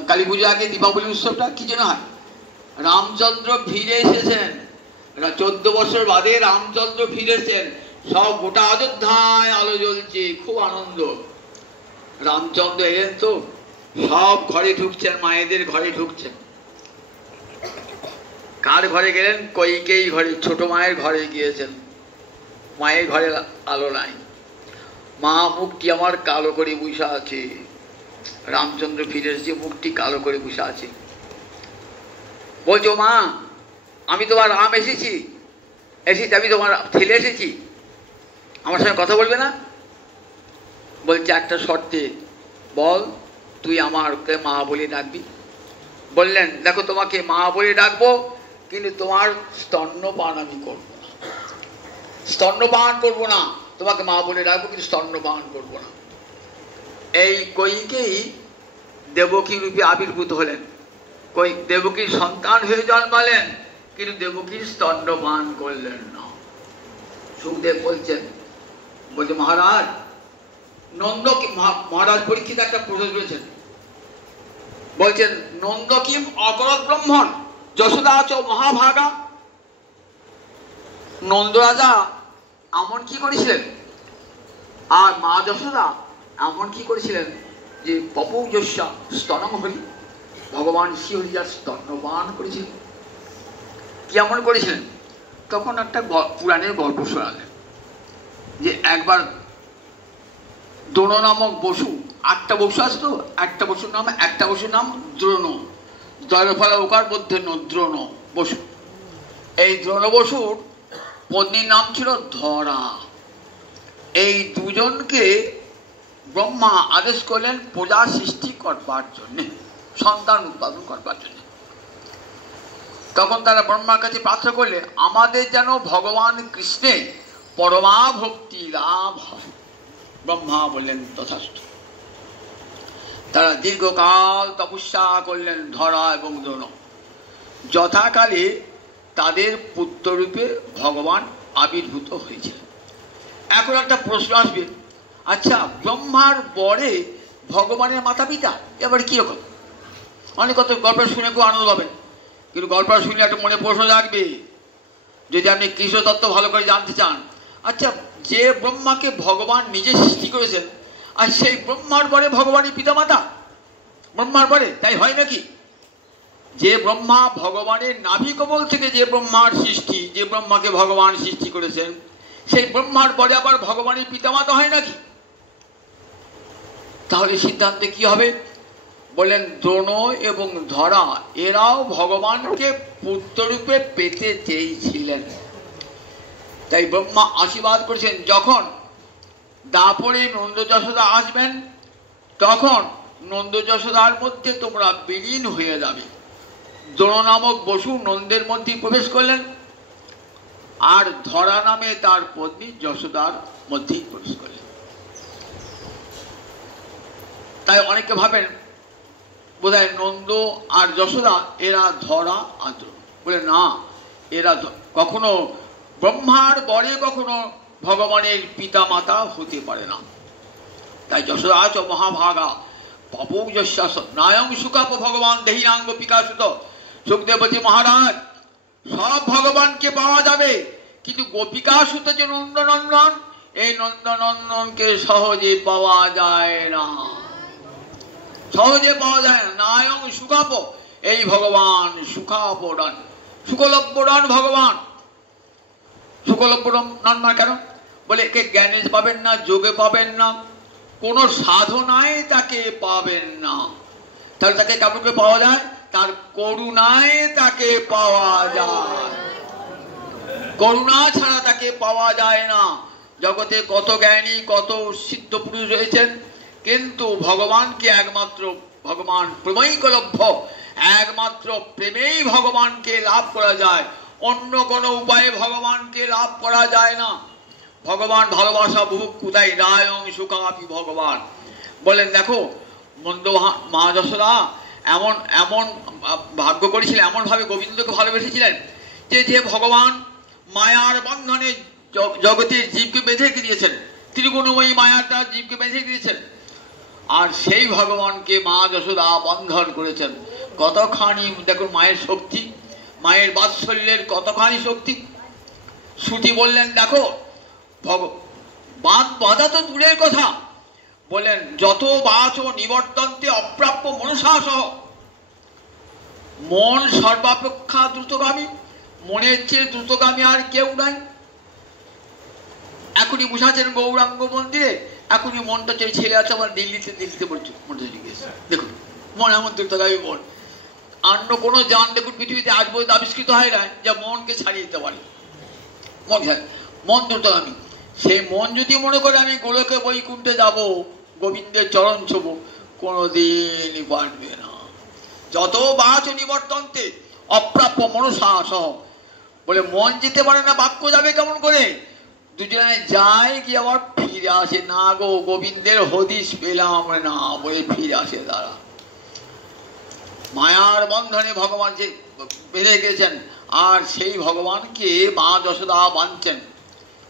কালী পুজো আগে দীপাবলি উৎসবটা কি জন্য হয়? রামচন্দ্র ফিরে এসেছেন, 14 বছর বাদে রামচন্দ্র ফিরেছেন, সব গোটা অযোধ্যায় আলো জ্বলছে, খুব আনন্দ। রামচন্দ্র এলেন তো, সব ঘরে ঢুকছেন, মায়েদের ঘরে ঢুকছেন। কার ঘরে গেলেন? কইকেয়ী ঘরে, ছোট মায়ের ঘরে গিয়েছেন। মায়ের ঘরে আলো নাই, মা মুখটি আমার কালো করে বসে আছে। রামচন্দ্র ফিরে এসেছে, মুখটি কালো করে বসে আছে। বলছো মা, আমি তোমার রাম এসেছি, আমি তোমার ছেলে এসেছি, আমার সঙ্গে কথা বলবে না? বলছে একটা শর্তে, বল, তুই আমাকে মা বলে ডাকবি। বললেন দেখো, তোমাকে মা বলে ডাকবো, কিন্তু তোমার স্তন্যপান আমি করবো না, স্তন্যপান করবো না। তোমাকে মা বলে ডাকবো, কিন্তু স্তন্যপান করবো না। এই কইকেই দেবকী রূপে আবির্ভূত হলেন, দেবকীর সন্তান হয়ে জন্মালেন, কিন্তু দেবকীর স্তন্যপান করলেন না। সুখদেব বলছেন, বলছে মহারাজ, নন্দকে মহারাজ পরীক্ষিত একটা প্রশ্ন করেছেন, বলছেন নন্দ কিম অকরৎ ব্রহ্মণ যশোদা চ মহাভাগা। নন্দ রাজা এমন কি করেছিলেন, আর মা যশোদা এমন কি করেছিলেন, যে পপৌ যস্যা স্তনম হরি, ভগবান শ্রীহরি যার স্তন্যপান করেছিলেন। কেমন করেছিলেন? তখন একটা পুরাণের গল্প শোনালেন, যে একবার দ্রোণ নামক বসু, 8টা বসু আসতো, একটা বসুর নাম দ্রোণ, দয়ের ফলে ওকার মধ্যে দ্রোণ বসু। এই দ্রোণ বসুর পত্নীর নাম ছিল ধরা। এই দুজনকে ব্রহ্মা আদেশ করলেন প্রজা সৃষ্টি করবার জন্যে, সন্তান উৎপাদন করবার জন্য। তখন তারা ব্রহ্মার কাছে প্রার্থনা করলে আমাদের যেন ভগবান কৃষ্ণে পরমা ভক্তি লাভ হয়। ব্রহ্মা বললেন তথাস্তু। তারা দীর্ঘকাল তপস্যা করলেন, ধরা এবং দ্রোণ। যথাকালে তাদের পুত্ররূপে ভগবান আবির্ভূত হয়েছে। এখন একটা প্রশ্ন আসবে, আচ্ছা ব্রহ্মার পরে ভগবানের মাতা পিতা, এবার কিরকম? অনেক কত গল্প শুনে খুব আনন্দ পাবেন, কিন্তু গল্পটা শুনে একটা মনে প্রশ্ন রাখবে, যদি আপনি কৃষ্ণ তত্ত্ব ভালো করে জানতে চান। আচ্ছা, যে ব্রহ্মাকে ভগবান নিজে সৃষ্টি করেছেন, আর সেই ব্রহ্মার পরে ভগবানের পিতা মাতা, ব্রহ্মার পরে, তাই হয় নাকি? যে ব্রহ্মা ভগবানের নাভি কমল থেকে যে ব্রহ্মার সৃষ্টি, যে ব্রহ্মাকে ভগবান সৃষ্টি করেছেন, সেই ব্রহ্মার পরে আবার ভগবানের পিতামাতা হয় নাকি? তাহলে সিদ্ধান্তে কি হবে? বললেন দ্রোণ এবং ধরা এরাও ভগবানকে পুত্ররূপে পেতে চেয়েছিলেন। তাই ব্রহ্মা আশীর্বাদ করেছেন, যখন দাপরে নন্দ যশোদা আসবেন, তখন নন্দ যশোদার মধ্যে তোমরা বিলীন হয়ে যাবে। দ্রোণ নামক বসু নন্দের মধ্যে প্রবেশ করলেন, আর ধরা নামে তার পত্নী যশোদার মধ্যেই প্রবেশ করলেন। তাই অনেকে ভাবেন বোধহয় নন্দ আর যশোদা এরা ধরা আর দ্রোণ, বলে না, এরা কখনো ব্রহ্মার পরে কখনো ভগবানের পিতা মাতা হতে পারে না। তাই যশোদা চ মহাভাগা পপৌ যস্যা নায়ং সুকাপ ভগবান দেহিনাঙ্গ বিকাশিত। সুখদেব বলছে মহারাজ সব ভগবানকে পাওয়া যাবে, কিন্তু গোপিকা সুত যে নন্দনন্দন, এই নন্দনন্দনকে সহজে পাওয়া যায় না, সহজে পাওয়া যায় না। নায়ং সুখাপ, এই ভগবান সুখাপডন, সুকলভ্যডন ভগবান। সুকলভ্যডন নন কেন? বলে একে জ্ঞানে পাবেন না, যোগে পাবেন না, কোন সাধনায় তাকে পাবেন না। তাহলে তাকে কেমন করে পাওয়া যায়? তার করুণায় তাকে পাওয়া যায়, করুণা ছাড়া তাকে পাওয়া যায় না। জগতে কত জ্ঞানী কত সিদ্ধ পুরুষ রয়েছেন, কিন্তু ভগবানকে একমাত্র ভগবান প্রেমৈকলভ্য, একমাত্র প্রেমেই ভগবানকে লাভ করা যায়, অন্য কোনো উপায়ে ভগবানকে লাভ করা যায় না। ভগবান ভালোবাসা বুভুক্ষুতাই রায়ং সুখাপি ভগবান। বলেন দেখো মন্দ মা যশোদা এমন এমন ভাগ্য করেছিলেন, এমন ভাবে গোবিন্দকে ভালোবেসেছিলেন যে যে ভগবান মায়ার বন্ধনে জগতের জীবকে বেঁধে দিয়েছেন, ত্রিগুণময়ী মায়ার তার জীবকে বেঁধে দিয়েছেন, আর সেই ভগবানকে মা যশোদা বন্ধন করেছেন। কতখানি দেখুন মায়ের শক্তি, মায়ের বাৎসল্যের কতখানি শক্তি। শ্রুতি বললেন দেখো বাধা তো দূরের কথা, বললেন যত বাচ ও নিবর্তন্তে অপ্রাপ্য মনসা সহ, মন সর্বাপেক্ষা দ্রুতগামী, মনের চেয়ে দ্রুতগামী আর কেউ নাই। এখনই বসাচ্ছেন গৌরাঙ্গ মন্দিরে, এখনই মনটা ছেড়ে আছে আমার দিল্লিতে পড়ছে, মনটা চলে গেছে। দেখুন মন এমন দ্রুতগামী মন, অন্য কোনো যান দেখুন পৃথিবীতে আজ পর্যন্ত আবিষ্কৃত হয় না যা মনকে ছাড়িয়ে দিতে পারে। মন দ্রুতগামী, সেই মন যদি মনে করে আমি গোলকে বৈকুণ্ঠে যাব, গোবিন্দের চরণ ছোব, কোনোদিনই পারবে না। যত বাচ নিবর্তন্তে অপ্রাপ্য মনসা সহ, বলে মন যেতে পারে না, বাক্য যাবে কেমন করে? দুজনে যায় কি আবার ফিরে আসে না গো, গোবিন্দের হদিস পেলাম না বলে ফিরে আসে তারা। মায়ার বন্ধনে ভগবান যে বেঁধে গেছেন, আর সেই ভগবানকে মা যশোদা বাঁধছেন।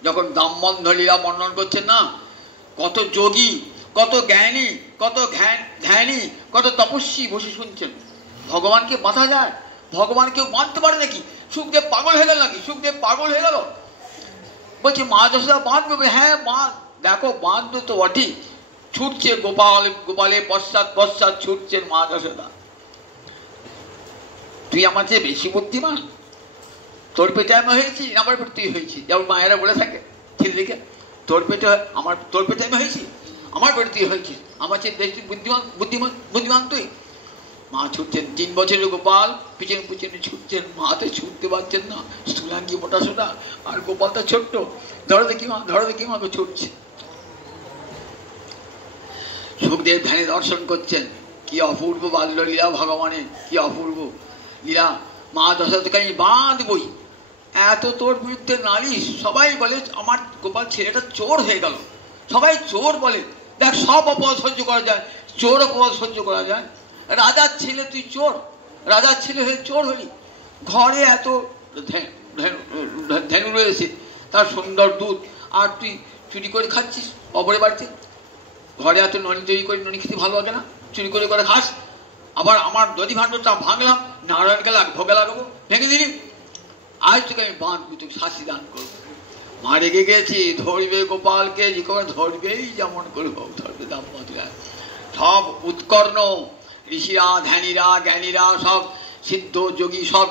যখন দামবন্ধ লীলা বর্ণন করছেন না, কত যোগী কত জ্ঞানী কত ধ্যানী কত তপস্বী বসে শুনছেন। ভগবানকে বাঁধা যায়? ভগবান কেউ বাঁধতে পারে নাকি? সুখদেব পাগল হয়ে গেল নাকি? সুখদেব পাগল হয়ে গেল, বলছে মা যশোদা বাঁধবে। হ্যাঁ বাঁধ, দেখো বাঁধবে তো বটি, ছুটছে গোপালের পশ্চাৎ ছুটছেন মা যশোদা। তুই আমার চেয়ে বেশি বুদ্ধিমান, তোর পেটে আমি হয়েছি, আমার পেটে তুই হয়েছি, যেমন মায়েরা বলে থাকে ছেলেদিকে, তোর পেটে আমি হয়েছি, আমার পেটে তুই হয়েছিস, আমার চেয়ে বেশি বুদ্ধিমান তুই। মা ছুটছেন, 3 বছরের গোপাল পিছনে ছুটছেন, মা তো ছুটতে পারছেন না, স্থূলাঙ্গি মোটা সোটা, আর গোপালটা ছোট্ট, ধরো দেখি মা ছুটছে। সুখদেব ধ্যানে দর্শন করছেন, কি অপূর্ব বাল্য লীলা ভগবানের, কি অপূর্ব লীলা। মা যশোদাকে আমি বাঁধবই, এত তোর বিরুদ্ধে নালিশ, সবাই বলে আমার গোপাল ছেলেটা চোর হয়ে গেল, সবাই চোর বলে। দেখ সব অপরাধ সহ্য করা যায়, চোর অপরাধ সহ্য করা যায়? রাজার ছেলে তুই চোর, রাজার ছেলে হয়ে চোর হলি। ঘরে এত ধেনু রয়েছে, তার সুন্দর দুধ, আর তুই চুরি করে খাচ্ছিস অপরের বাড়িতে। ঘরে এত ননি তৈরি করে, ননি খেতে ভালো লাগে না, চুরি করে খাস। আবার আমার দধি ভাণ্ডটা ভাঙলাম, নারায়ণকে ভোগে লাগাবো, ভেঙে দিলি, আজ তোকে আমি বাঁধবি, তোকে শাস্তি দান করবো। মা রেগে গেছি, ধরবে গোপালকে, যে করে ধরবেই, যেমন করে হোক ধরবে। সব উৎকর্ণ ঋষিরা, ধ্যানীরা, জ্ঞানীরা, সব সিদ্ধ যোগী, সব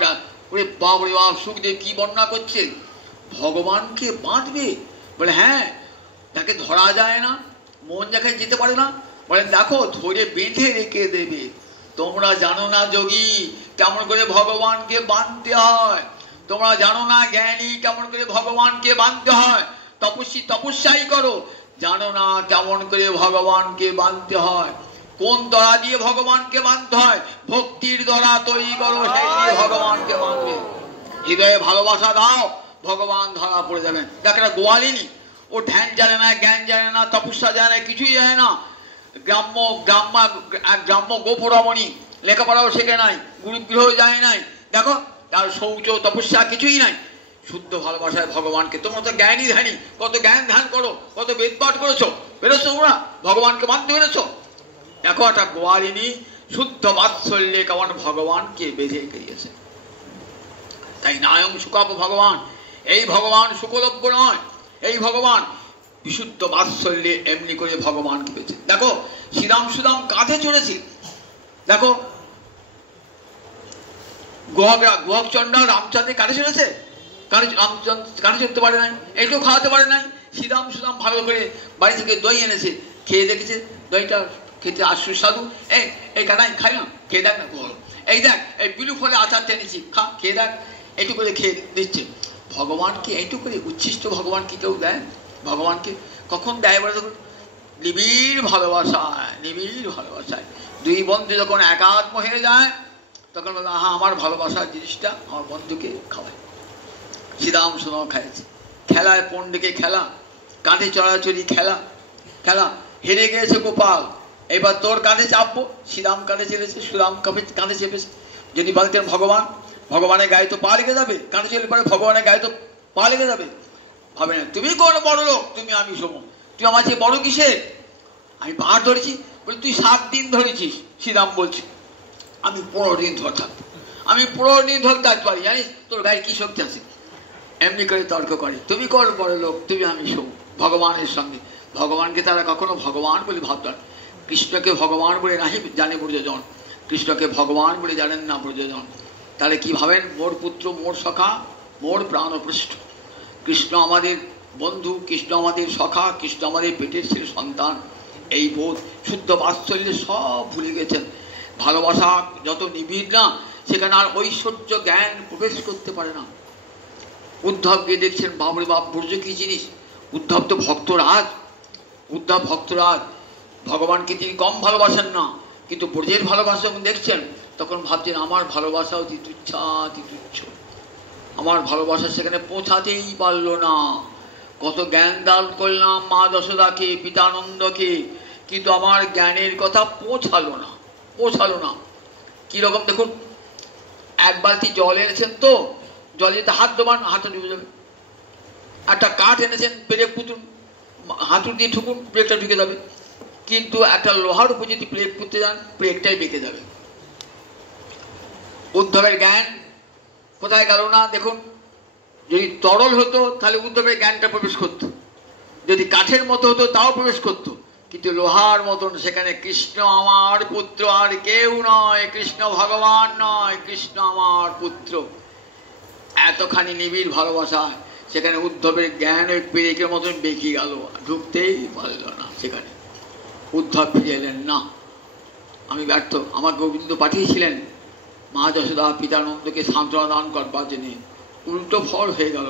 ওরে বাপ রে বাপ। সুখদেব কি বর্ণনা করছে? ভগবানকে বাঁধবে, বলে হ্যাঁ, তাকে ধরা যায় না, মন যাকে যেতে পারে না, বলেন দেখো ধরে বেঁধে রেখে দেবে। তোমরা জানো না যোগী কেমন করে ভগবানকে বাঁধতে হয়, তোমরা জানো না জ্ঞানী কেমন করে ভগবানকে বাঁধতে হয়, তপস্বী তপস্যাই করো, জানো না কেমন করে ভগবানকে বাঁধতে হয়। কোন দ্বারা দিয়ে ভগবানকে বাঁধতে হয়? ভক্তির দ্বারা তৈরি করো, সেই দিয়ে ভগবানকে বাঁধবে। হৃদয়ে ভালোবাসা দাও, ভগবান ধরা পড়ে যাবেন। দেখ একটা গোয়ালিনী, ও ধ্যান জানে না, জ্ঞান জানে না, তপস্যা জানে না, কিছুই জানে না, গ্রাম্য গোপুরমণি, লেখাপড়াও শেখে নাই, গুরুগৃহ যায় নাই, দেখো তার শৌচ তপস্যা কিছুই নাই, শুদ্ধ ভালোবাসায় ভগবানকে। তোমরা তো জ্ঞানী ধ্যানী, কত জ্ঞান ধ্যান করো, কত বেদ পাঠ করেছো, বেরোছো, তোমরা ভগবানকে মানতে পেরেছো। দেখো একটা গোয়ালিনী শুদ্ধ বাৎসল্যে কেমন ভগবানকে বেঁধে গিয়েছে। তাই নায়ং সুকাপ ভগবান, এই ভগবান সুকলভ্য নয়, এই ভগবান বিশুদ্ধ বাৎসল্যে এমনি করে ভগবানকে বেঁধে। দেখো শ্রীরাম সুদাম কাঁধে চড়েছে, দেখো গোহক চন্ডা রামচন্দ্রের কাঁধে চড়েছে, কাঁধে চড়তে পারে নাই, এইটাও খাওয়াতে পারে নাই। শ্রীরাম সুদাম ভালো করে বাড়ি থেকে দই এনেছে, খেয়ে দেখেছে দইটা খেতে আর সুস্বাদু। এই কানাই খাই না, খেয়ে দেখ না, এই দেখ এই বিলু ফলে আচারটা এনেছি, খা, খেয়ে দেখ, এইটু করে খেয়ে দিচ্ছে। ভগবানকে এইটু করে উচ্ছিষ্ট ভগবানকে কেউ দেয়? ভগবানকে কখন দেয় বলে? তখন নিবিড় ভালোবাসায়, নিবিড় ভালোবাসায় দুই বন্ধু যখন একাত্ম হয়ে যায় তখন বলে হ্যাঁ আমার ভালোবাসার জিনিসটা আমার বন্ধুকে খাওয়ায়। শ্রীরাম সুদাম খাইছে, খেলায় পণ্ডিকে খেলা, কাঁধে চড়াচড়ি খেলা, খেলা হেরে গিয়েছে গোপাল, এবার তোর কাঁধে চাপবো। শ্রীরাম কাঁধে চেপেছে, সুরাম কাঁধে চেপেছে। যদি বলতেন ভগবান, ভগবানের গায়ে তো পা লেগে যাবে, কাঁধে চলে পরে ভগবানের গায়ে তো পা লেগে যাবে। ভাবে না তুমি কোন বড় লোক, তুমি আমি সম, তুই আমার চেয়ে বড় কিসের? আমি পাহাড় ধরেছি বলে তুই 7 দিন ধরেছিস। শ্রীরাম বলছে আমি 15 দিন ধরে থাকবো, আমি 15 দিন ধরে থাকতে পারি, জানিস তোর গায়ে কি শক্তি আছে? এমনি করে তর্ক করে, তুমি কোন বড় লোক, তুমি আমি সম ভগবানের সঙ্গে। ভগবানকে তারা কখনো ভগবান বলে ভাবতেন। কৃষ্ণকে ভগবান বলে নাহি জানে ব্রজজন, কৃষ্ণকে ভগবান বলে জানেন না ব্রজজন। তাহলে কি ভাবেন? মোর পুত্র, মোর সখা, মোর প্রাণপৃষ্ঠ। কৃষ্ণ আমাদের বন্ধু, কৃষ্ণ আমাদের সখা, কৃষ্ণ আমাদের পেটের ছেলে সন্তান। এই বোধ শুদ্ধ বাৎসল্যে সব ভুলে গেছেন। ভালোবাসা যত নিবিড় না, সেখানে আর ঐশ্বর্য জ্ঞান প্রবেশ করতে পারে না। উদ্ধব গিয়ে দেখছেন বাবরে বাপ, ব্রজ কি জিনিস? উদ্ধব তো ভক্তরাজ, উদ্ধব ভক্তরাজ, ভগবানকে তিনি কম ভালোবাসেন না, কিন্তু ব্রজের ভালোবাসা যখন দেখছেন তখন ভাবছেন আমার ভালোবাসা অতি তুচ্ছাতি তুচ্ছ, আমার ভালোবাসা সেখানে পৌঁছাতেই পারল না। কত জ্ঞান দান করলাম মা যশোদাকে, পিতানন্দকে, কিন্তু আমার জ্ঞানের কথা পৌঁছালো না, পৌঁছালো না। কিরকম দেখুন, এক বালতি জল এনেছেন, তো জলে যদি হাত দেবান হাতটা ডুবে যাবে। একটা কাঠ এনেছেন, ব্রেক পুতুন, হাঁটুর দিয়ে ঠুকুন, ব্রেকটা ঢুকে যাবে। কিন্তু একটা লোহার উপর যদি ব্রেক করতে যান, ব্রেকটাই বেঁকে যাবে। উদ্ধবের জ্ঞান কোথায় গেল না দেখুন। যদি তরল হতো তাহলে উদ্ধবের জ্ঞানটা প্রবেশ করতো, যদি কাঠের মতো হতো তাও প্রবেশ করতো, কিন্তু লোহার মতন সেখানে কৃষ্ণ আমার পুত্র আর কেউ নয়, কৃষ্ণ ভগবান নয়, কৃষ্ণ আমার পুত্র। এতখানি নিবিড় ভালোবাসা সেখানে উদ্ধবের জ্ঞান ওই পেরেকের মতন বেঁকে গেল, ঢুকতেই পারল না। সেখানে উদ্ধব ফিরে এলেন, না আমি ব্যর্থ, আমার গোবিন্দ পাঠিয়েছিলেন মা যশোদা পিতানন্দকে সান্ত্বনা দান করবার জন্য, উল্টো ফল হয়ে গেল,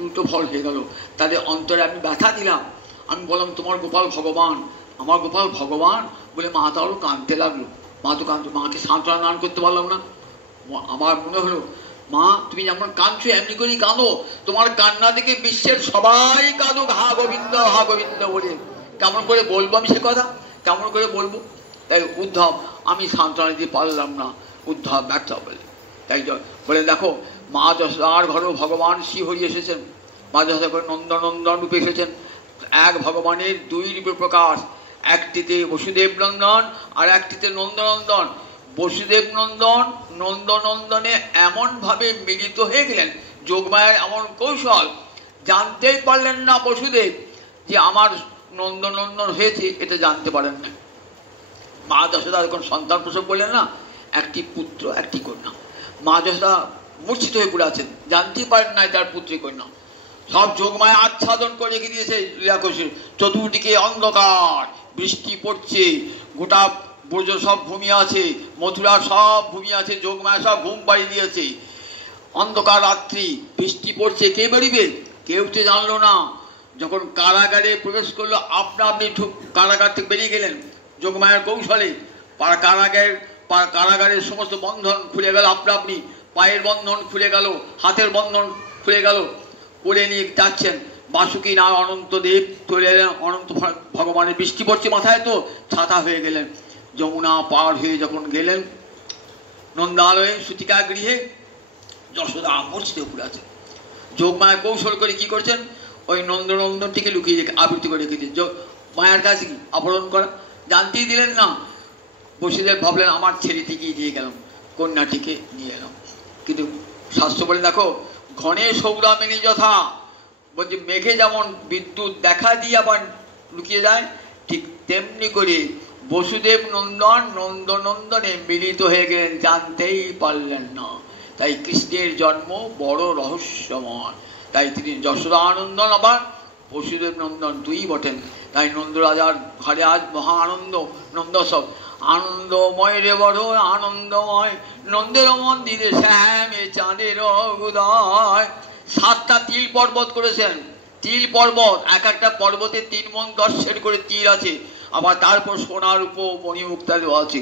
উল্টো ফল হয়ে গেল। তাদের অন্তরে আমি ব্যথা দিলাম, আমি বললাম তোমার গোপাল ভগবান, আমার গোপাল ভগবান বলে মা তারও কাঁদতে লাগলো। মা তো কাঁদতো, মাকে সান্ত্বনা দান করতে পারলাম না। আমার মনে হলো মা তুমি যেমন কাঁদছো এমনি করেই কাঁদো, তোমার কান্না দেখে বিশ্বের সবাই কাঁদুক হা গোবিন্দ হা গোবিন্দ বলে। কেমন করে বলবো আমি সে কথা, কেমন করে বলবো? তাই উদ্ধব আমি সান্ত্বনা দিতে পারলাম না, উদ্ধব ব্যর্থ বলে। তাই বলে দেখো মা যশোদার ঘরেও ভগবান শ্রীহরি এসেছেন, মা যশোদা করে নন্দনন্দন রূপে এসেছেন। এক ভগবানের 2 রূপে প্রকাশ, একটিতে বসুদেব নন্দন আর একটিতে নন্দনন্দন। বসুদেব নন্দন নন্দনন্দনে এমনভাবে মিলিত হয়ে গেলেন, যোগমায়ের এমন কৌশল, জানতেই পারলেন না বসুদেব যে আমার নন্দনন্দন হয়েছে, এটা জানতে পারেন না। মা যশোদা যখন সন্তান প্রসব করলেন না, একটি পুত্র একটি কন্যা, মা যশোদা মূর্ছিত হয়ে পড়ে আছেন, জানতেই পারেন না তার পুত্রী কন্যা। সব যোগমায়া আচ্ছাদন করে রেখে দিয়েছে লীলাকোষে, চতুর্দিকে অন্ধকার, বৃষ্টি পড়ছে, গোটা ব্রজ সব ঘুমিয়ে আছে, মথুরা সব ঘুমিয়ে আছে, যোগমায়া সব ঘুম পাড়িয়ে দিয়েছে। অন্ধকার রাত্রি, বৃষ্টি পড়ছে, কে বেরিবে? কেউ তো জানলো না। যখন কারাগারে প্রবেশ করলো, আপনা আপনি কারাগার থেকে বেরিয়ে গেলেন যোগমায়ার কৌশলে। কারাগারের সমস্ত বন্ধন খুলে গেল আপনা আপনি, পায়ের বন্ধন খুলে গেল, হাতের বন্ধন খুলে গেল, করে নিয়ে যাচ্ছেন। বাসুকি না অনন্ত দেব চলে এলেন, অনন্ত ভগবানের বৃষ্টি পড়ছে মাথায়, তো ছাতা হয়ে গেলেন। যমুনা পার হয়ে যখন গেলেন নন্দালয়ে সুতিকা গৃহে, যশোদা মূর্ছিত পড়ে আছে। যোগমায়া কৌশল করে কি করছেন, ওই নন্দনন্দনটিকে লুকিয়ে রেখে আবৃত্তি করে রেখেছে। মায়ার কাছে কি? অপহরণ করা, জানতেই দিলেন না। বসুদেব ভাবলেন আমার ছেলেটিকেই দিয়ে গেলাম, কন্যাটিকে নিয়ে এলাম। কিন্তু শাস্ত্র বলে দেখো, ঘনে সৌদামিনী যথা, বলছে মেঘে যেমন বিদ্যুৎ দেখা দিয়ে আবার লুকিয়ে যায়, ঠিক তেমনি করে বসুদেব নন্দন নন্দনন্দনে মিলিত হয়ে গেলেন, জানতেই পারলেন না। তাই কৃষ্ণের জন্ম বড় রহস্যময়। তাই তিনি যশোদানন্দন আবার বসুদেব নন্দন দুই বটেন। তাই নন্দরাজার ঘরে আজ মহা আনন্দ, নন্দোৎসব। আনন্দময় রে বড় আনন্দময়, নন্দের মন্দিরে শ্যামে চাঁদের উদয়। 7টা তিল পর্বত করেছেন। তিল পর্বত, এক একটা পর্বতে 3 মণ 10 সের করে তিল আছে, আবার তারপর সোনার উপ মণিমুক্তা দেওয়া আছে।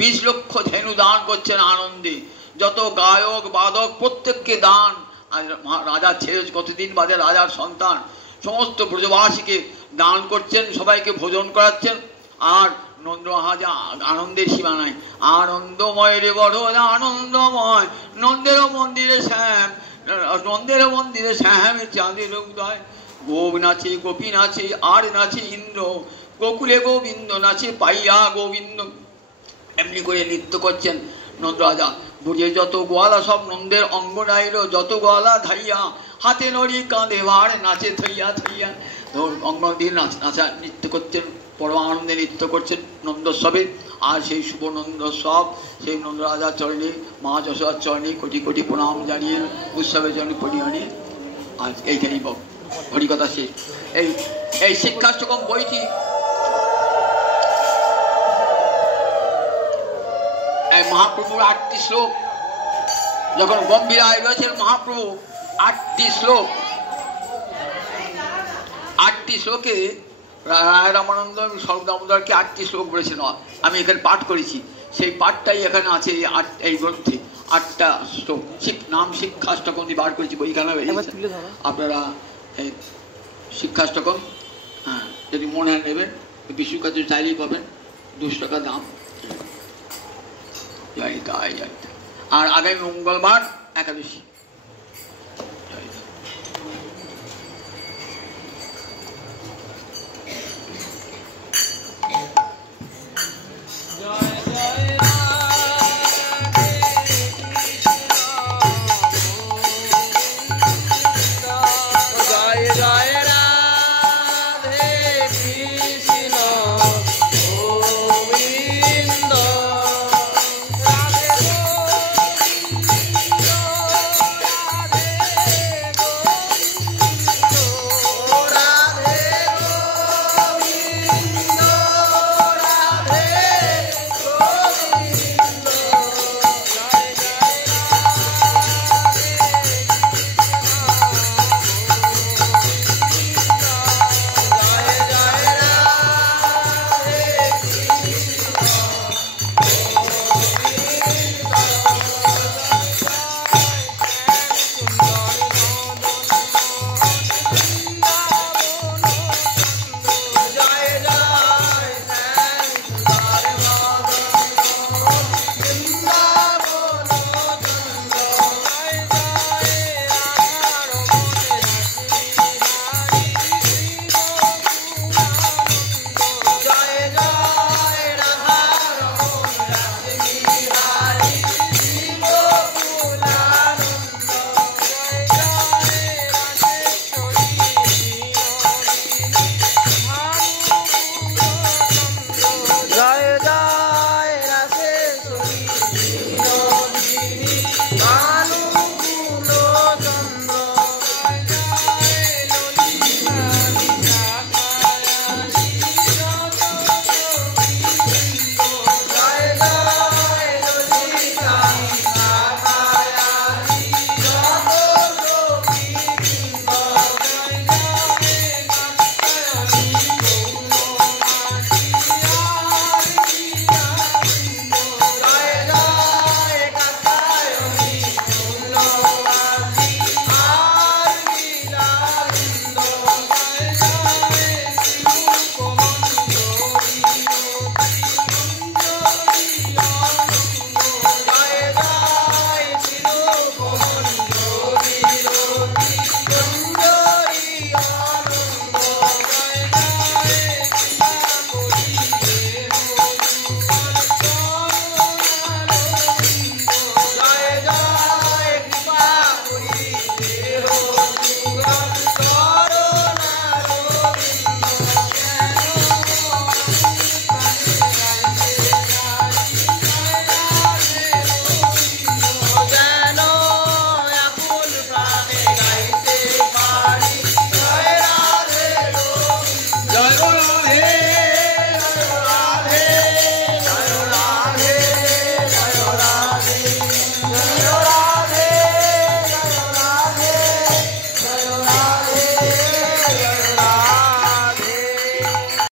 20 লক্ষ ধেনু দান করছেন আনন্দে। যত গায়ক বাদক প্রত্যেককে দান। আর রাজার ছেলে, কতদিন বাদে রাজার সন্তান, সমস্ত ব্রজবাসীকে দান করছেন, সবাইকে ভোজন করাচ্ছেন। আর নন্দ মহারাজা আনন্দের সীমা নাই। আনন্দময় রে বড় আনন্দময়, নন্দের মন্দিরে শ্যাম, নন্দের মন্দিরে শ্যামে চাঁদের উদয়। গোপ নাচে, গোপী নাচে, আর নাচে ইন্দ্র, গোকুলে গোবিন্দ নাচে পাইয়া গোবিন্দ। এমনি করে নৃত্য করছেন নন্দরাজা। বুঝে যত গোয়ালা সব নন্দের অঙ্গনাইল, যত গোয়ালা ধাইয়া, হাতে নড়ি কাঁধে ভাড় নাচে থইয়া থইয়া। অঙ্গ দিয়ে নাচা নৃত্য করছেন, পরম আনন্দে নৃত্য করছেন নন্দোৎসবে। আর সেই শুভ নন্দোৎসব, সেই নন্দরাজার চরণে, মা যশোদার চরণে কোটি কোটি প্রণাম জানিয়ে, উৎসবের জন্য পরিহানি আজ এইখানেই হরিকথা শেষ। এই শিক্ষাষ্টকম বইটি মহাপ্রভুর 8টি শ্লোক, যখন গম্ভীর আয় রয়েছেন মহাপ্রভু 8টি শ্লোক, 8টি শ্লোকে রায় রামানন্দ এবং স্বরূপদামোদরকে 8টি শ্লোক বলেছেন। আমি এখানে পাঠ করেছি, সেই পাঠটাই এখানে আছে এই গ্রন্থে। 8টা শ্লোক নাম শিক্ষাষ্টকম বার করেছি, বইখানে আপনারা এই শিক্ষাষ্টকম, হ্যাঁ যদি মনে হয় নেবেন, বিষ্ণুর কাছে চাইলেই পাবেন, 200 টাকা দাম। আর আগামী মঙ্গলবার একাদশী।